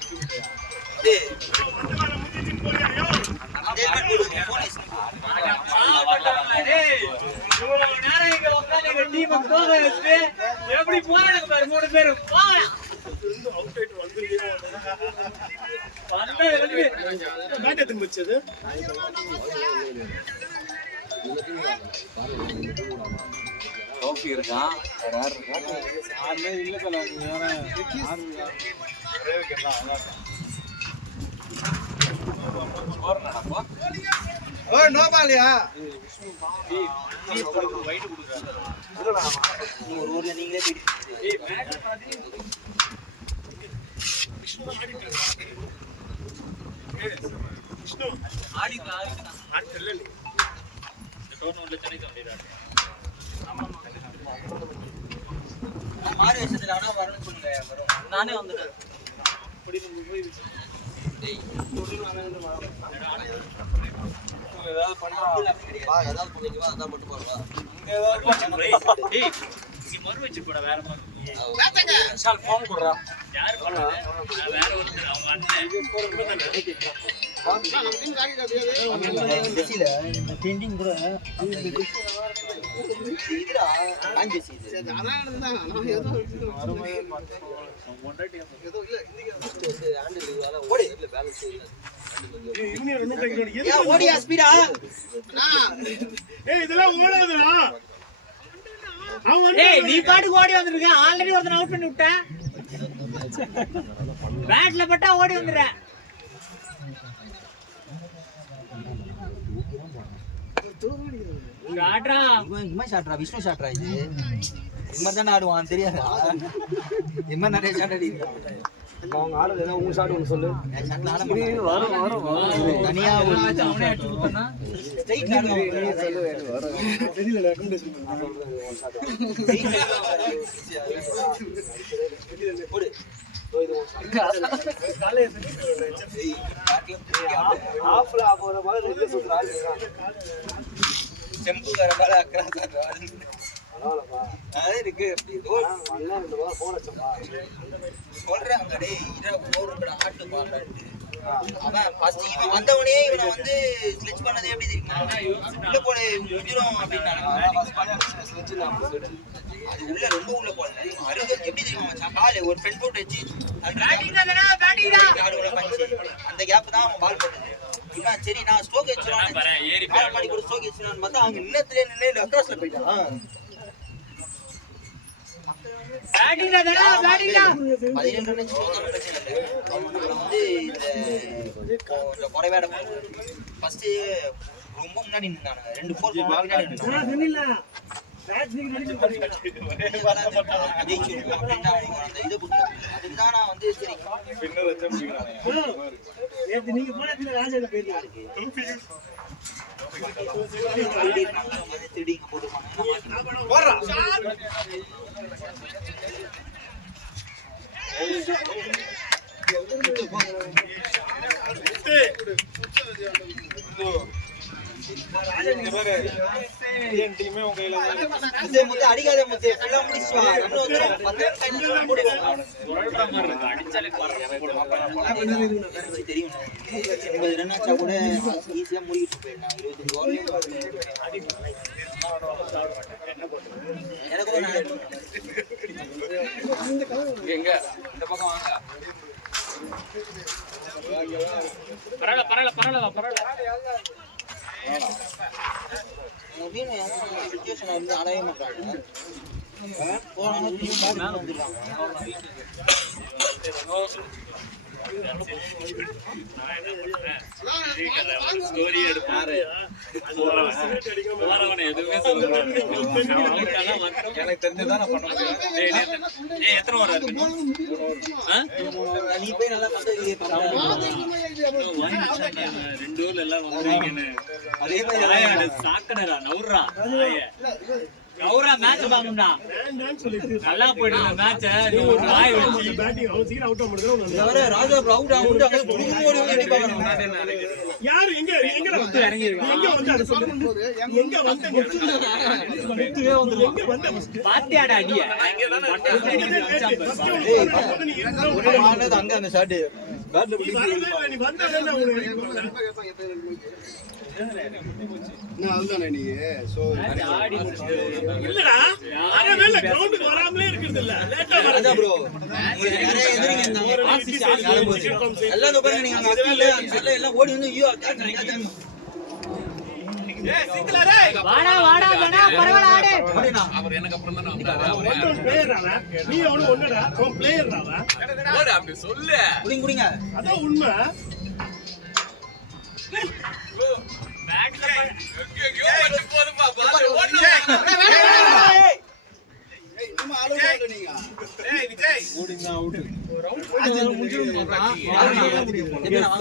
எப்படி போறாங்க பாரு 3 பேரும். அவுட் ஆயிட்டு பேட் எத்தனை வச்சது ட்ரோஃபி இருக்கான் வேற யார் இருக்கா? யாருமே இல்ல தல நீ வேற யாரு ஒரே விக்கெட் தான் ஸ்கோர் நடப்பா. ஓ நோ பாலியா வைட் கொடுக்குறாங்க. ஒரு ஊர்ல நீங்களே விஷ்ணு ஆடிக்கலாம் ஆடல நீ இந்த டோர்னமெண்ட்ல சென்னை தான் ஆடிறாரு. மாறி வச்சதுல ஆனா வரணும் சொல்லுங்க வரும். நானே வந்துட்டேன். ஏதாவது பண்ணா வா ஏதாவது பண்ணிட்டு வா அதான் மட்டும் போறா ஏய் இங்க மறு வச்சு போட வேற மாதிரி. விஷால் ஃபார்ம் குடுறா. யார் பண்ணல? நான் வேற ஒருத்தர் அவங்க அண்ணன். ஜெசில இந்த பெயிண்டிங் கூட இதுடா ஆஞ்சி இது யூனியன் என்ன டைம் ஏ ஓடியா ஸ்பீடா ஏய் இதெல்லாம் ஓடாதடா அவன் ஏய் நீ பாட்டுக்கு ஓடி வந்திருக்க. ஆல்ரெடி ஒருத்தன் அவுட் பண்ணி விட்டேன். பேட்ல பட்டா ஓடி வந்துற. ஷாட்ரா இம்மா ஷாட்ரா விஷ்ணு ஷாட்ரா இது இம்மா தானே ஆடுவான் தெரியாதா இம்மா நிறைய ஷாட் அடிக்கிறான் அவங்க ஆடுறது ஏதாவது உங்க ஷாட் ஒன்று சொல்லு. தனியா ஒரு அவனே அடிச்சு கொடுத்தானா ஸ்ட்ரைட் ஆடுவாங்க. தெரியல ரெக்கமெண்டேஷன் போடு. ஆஃப்ல போற மாதிரி ரெண்டு சுத்துற ஆள் இருக்கான். செம்பு வேற மேல அக்கறாங்க. அது இருக்கு. அண்ணா 2 வாரம் போன சொன்னா சொல்றாங்க டேய் இத போறடா ஆட்டு பாடுறான்னு. அவன் ஃபர்ஸ்ட் இவன் வந்தவனே இவனை வந்து ஸ்லெட்ச் பண்ணதே எப்படி தெரியுமா? உள்ள போட உதிரும் அப்படின்னாங்க. அது உள்ள ரொம்ப உள்ள போல. அருக எப்படி தெரியுமா மச்சான்? பால் ஒரு ஃப்ரண்ட் ஃபுட் வச்சு அந்த கேப் தான் அவன் பால் போட்டது. இவன் சரி நான் ஸ்ட்ரோக் வச்சிருவான் பால் பண்ணி கூட ஸ்ட்ரோக் வச்சிருவான்னு பார்த்தா அவங்க இன்னத்துல நின்று அக்ராஸ்ல போயிட்டான். 12 ரன் பிரச்சனை இல்லை. வந்து இந்த குறைவேட ஃபர்ஸ்ட் ரொம்ப முன்னாடி நின்னானுங்க. 2 4 முன்னாடி நின்னாங்க. அதுக்குதான் நான் வந்து சரி நீங்க போனதுல ராஜால போயிருக்காரு திருடிங்க போட்டுருப்பாங்க. அடிக்காத முத்து ஃபுல்லா முடிச்சு வா. தெரியும் 80 ரன் ஆச்சா கூட ஈஸியா முடிக்கிட்டு போயிடலாம். 25 ஓவர்லயும் எனக்கு எங்க இந்த பக்கம் வாங்க. பரவாயில்ல. சிச்சுவேஷன் வந்து அடையவே மாட்டாங்க. எனக்கு தெரிஞ்சதான் நான் பண்ண முடியும். எத்தனை ஓவர் இருக்கு? நீ போய் நல்லா ரெண்டு ஊர்ல எல்லாம் வந்து அதே மாதிரி சாக்கடா நவுறா நவுறா மேட்ச் பாக்கணும்டா நல்லா போயிட்டு மேட்ச ஒரு வாய் வச்சு பேட்டிங் அவன் சீக்கிரம் அவுட் ஆக ராஜா அவுட் ஆகுது. அங்க குடுகுடு ஓடி பார்க்கணும். யாரு எங்க வந்து இறங்கி எங்க வந்து அத சொல்லுங்க. எங்க வந்து எங்க வந்து பாத்தியாடா அடிய அங்க அந்த ஷாட் நீ வந்ததே இல்லடா அரவே கிரவுண்டுக்கு வராமலே இருக்குது இல்ல லேட்டா வரதா ப்ரோ. உங்களுக்கு நிறைய எதிரிங்க இருந்தாங்க. ஆசிஸ் ஆடும்போது எல்லாம் பாருங்க நீங்க அங்க அக்கல்ல அந்த எல்லாம் ஓடி வந்து ஐயோ கேட்ச் வாடா கண்ணா பரவாயில்ல ஆடு. அவர் எனக்கு அப்புறம் தான் வந்தாரு. ஒன் பிளேயர்டா நீ அவனு ஒண்ணுடா அவன் பிளேயர்டா ஓடு அப்படி சொல்லு. குடிங்க அதான் உண்மை. போதுமா பால் ஓடணும்.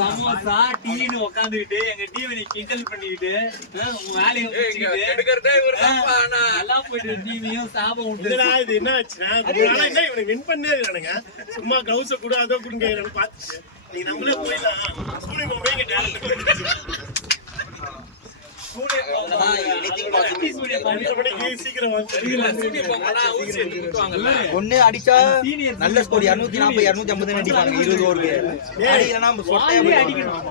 சமோசா டீன்னு உட்காந்துக்கிட்டு எங்க டீமை நீ கிண்டல் பண்ணிக்கிட்டு உங்க வேலையை எடுக்கிறதே இவர் தான். நல்லா போயிட்டு டீமையும் சாபம் உண்டு. இதுடா இது என்ன ஆச்சுன்னா என்ன இவனுக்கு வின் பண்ணே இருக்கானுங்க. சும்மா கிளவுஸ கூட அதோ கொடுங்க பார்த்துச்சு. நீங்க நம்மளே போயிடலாம். சூரிய ஒண்ணு அடிச்சா நல்ல ஸ்கோர் 240 250 அடிப்பாங்க 20 ஓவருக்கு. அடிக்கலனா நம்ம சொட்டையா அடிக்கணும்.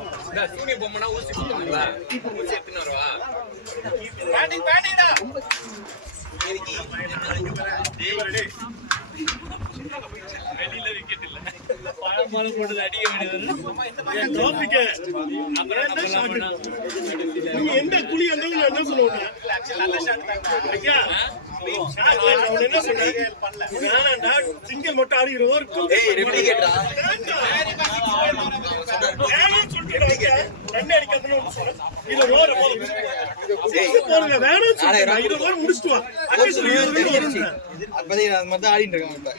சூரிய பொம்மனா ஊசி குத்துவாங்களா? ஊசி எடுத்துன்னு வரவா? வெளியில விக்கெட் இல்ல பழம் போட்டது அடிக்க வேண்டியது. நீ எந்த குழி அந்த என்ன சொல்லுவாங்க ஐயா என்ன சொல்றீங்க? சிங்கிள் மட்டும் ஆடுகிற ஆடிட்டு இருக்காங்க.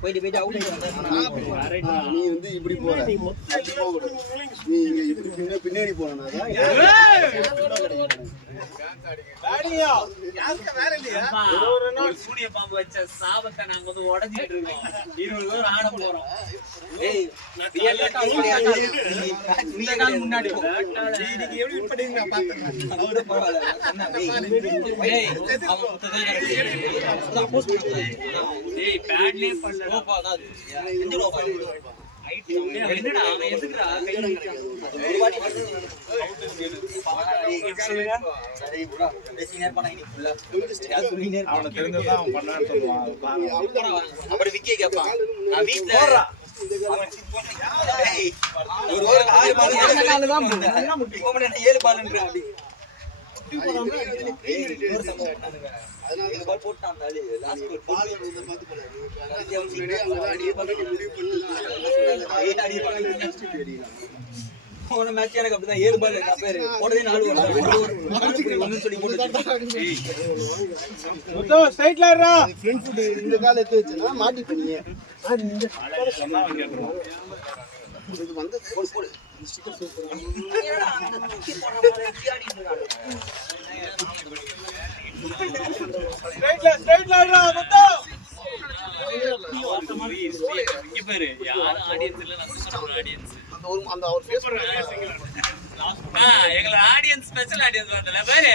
போயிட்டு போயிட்டு அவுட் நீ வந்து இப்படி போற நீ இங்க இப்படி பின்னாடி போனா சூரிய பாம்பு வச்ச சாபத்தை நாங்க வந்து உடஞ்சிட்டு இருக்கோம் 20 பேர் ஆட போறோம் முன்னாடி பேட்லயே பண்ணல என்னடா அவன் எதுக்குடா கை நிக்கிறான் ஒரு வாட்டி சொல்லுங்க சரி bro பேசிங்க இருப்பானே நீ ஃபுல்லா சொல்லினே இருப்பான் அவன தெரிஞ்சதா அவன் பண்ணான்னு சொல்லுவான் அப்படி விக்கி கேப்பான் நான் வீட்ல ஏய் ஒரு 6 பால் 7 பால் தான் போடுறேன் முட்டி கோமல 7 பால்ன்ற அப்படி ஒரு சம்பவம் என்னங்க அதனால இந்த பால் போட்டான் தாலி லாஸ்ட் ஒரு பால் வந்து பாத்து போல நீ அவங்க அடி பண்ணி முடிவு பண்ணு அடி பண்ணி நெக்ஸ்ட் அடிலாம் போன மேட்ச் எனக்கு அப்படிதான் 7 பால் நான் பேரு போடவே 4 ஓவர் ஒன்னு சொல்லி போட்டு மொத்தம் ஸ்ட்ரைட்ல இருடா ஃப்ரண்ட் ஃபுட் இந்த கால் எடுத்து வச்சனா மாட்டி பண்ணியே இந்த சொன்னா கேக்குறோம் இது வந்து போடு போடு ஸ்டிக்கர் சூப்பர் என்னடா அந்த தூக்கி போற மாதிரி அடி இருக்காங்க ஸ்ட்ரைட்ல இருடா மொத்தம் இங்க பாரு யார் ஆடியன்ஸ் இல்ல நம்ம சொல்ற ஆடியன்ஸ் அந்த அவர் ஃபேஸ் எங்க ஆடியன்ஸ் ஸ்பெஷல் ஆடியன்ஸ் வரல பாரு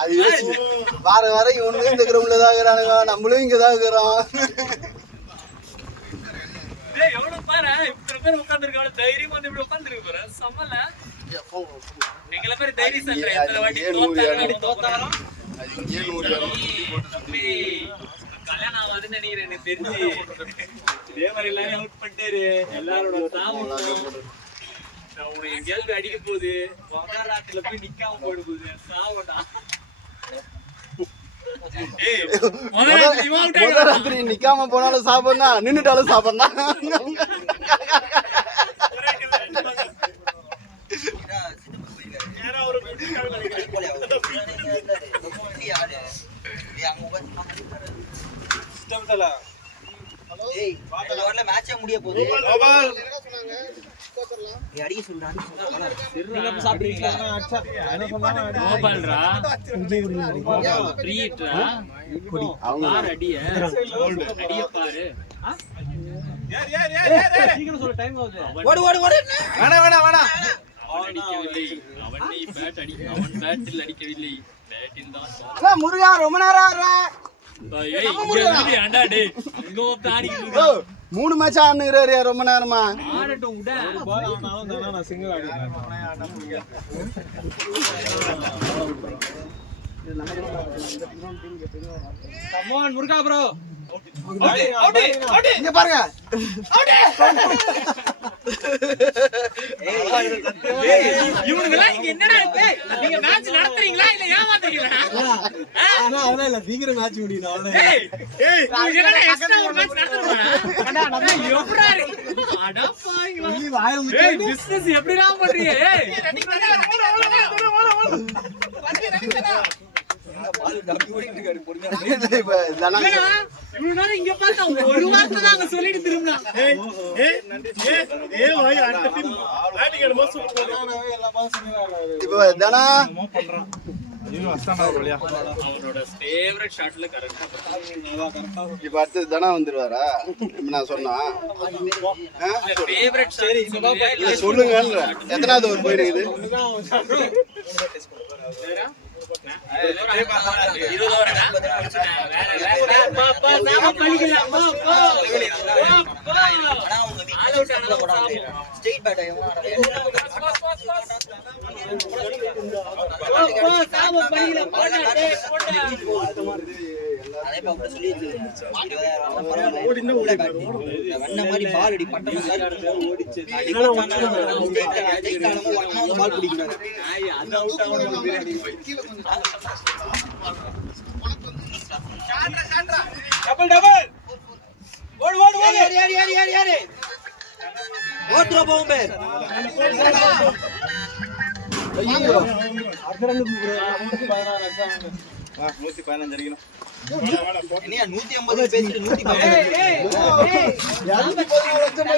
அது வார இவனுங்க இந்த கிரவுண்ட்ல தான் இருக்கறானுங்க நம்மளும் இங்க தான் இருக்கறோம் டேய் எவ்வளவு பாரு இத்தனை பேர் உட்கார்ந்திருக்காங்க தைரியமா வந்து இப்படி உட்கார்ந்திருக்கு பாரு சமல எங்கள மாதிரி தைரியசாலி எத்தனை வாட்டி தோத்தாரோ அது 700 கல்யாணம் ஆகுதுன்னு நினைக்கிறேன் எனக்கு தெரிஞ்சு இதே மாதிரி எல்லாரும் அவுட் பண்ணிட்டாரு எல்லாரோட சாமம் நான் உனக்கு எங்கேயாவது அடிக்க போகுது வகாராத்துல போய் நிக்காம போயிட போகுது சாவடா ராத்திரி நிக்காம போனாலும் சாப்பிடணும் நின்னுட்டாலும் சாப்பிடணும் மேட்சே முடிய போகுது அடிக்க சொல்றான் முருகா ரொம்ப நேரம் 3 மேட்ச் ஆடுறாரு ரொம்ப நேரமா முருகா ப்ரோ இங்க பாருங்க இவனுங்கலாம் இங்க என்னடா நீங்க மேட்ச் நடத்துறீங்களா இல்ல ஏமாத்துறீங்களா அதெல்லாம் இல்ல சீக்கிரம் மேட்ச் முடியணும் அவ்வளவுதான் ஏய் நீங்க என்னடா எக்ஸ்ட்ரா ஒரு மேட்ச் நடத்துறீங்களா எப்படா அட பாய்ங்களா ஏய் பிசினஸ் எப்படிடா பண்றீங்க ஏய் இங்க பார்த்தா ஒரு வார்த்தை தான் அங்க சொல்லிட்டு திரும்பினா இப்போ தானா அவனோட ஃபேவரட் ஷாட்ல கரெக்ட்டா இப்ப அடுத்து தானா வந்துருவாரா நான் சொன்னா ஃபேவரட் சரி சொல்லுங்க எத்தனாவது ஒரு போயிருக்குது ஓட்டுற போகும் பேர் என்னையா 150 பேசிட்டு 115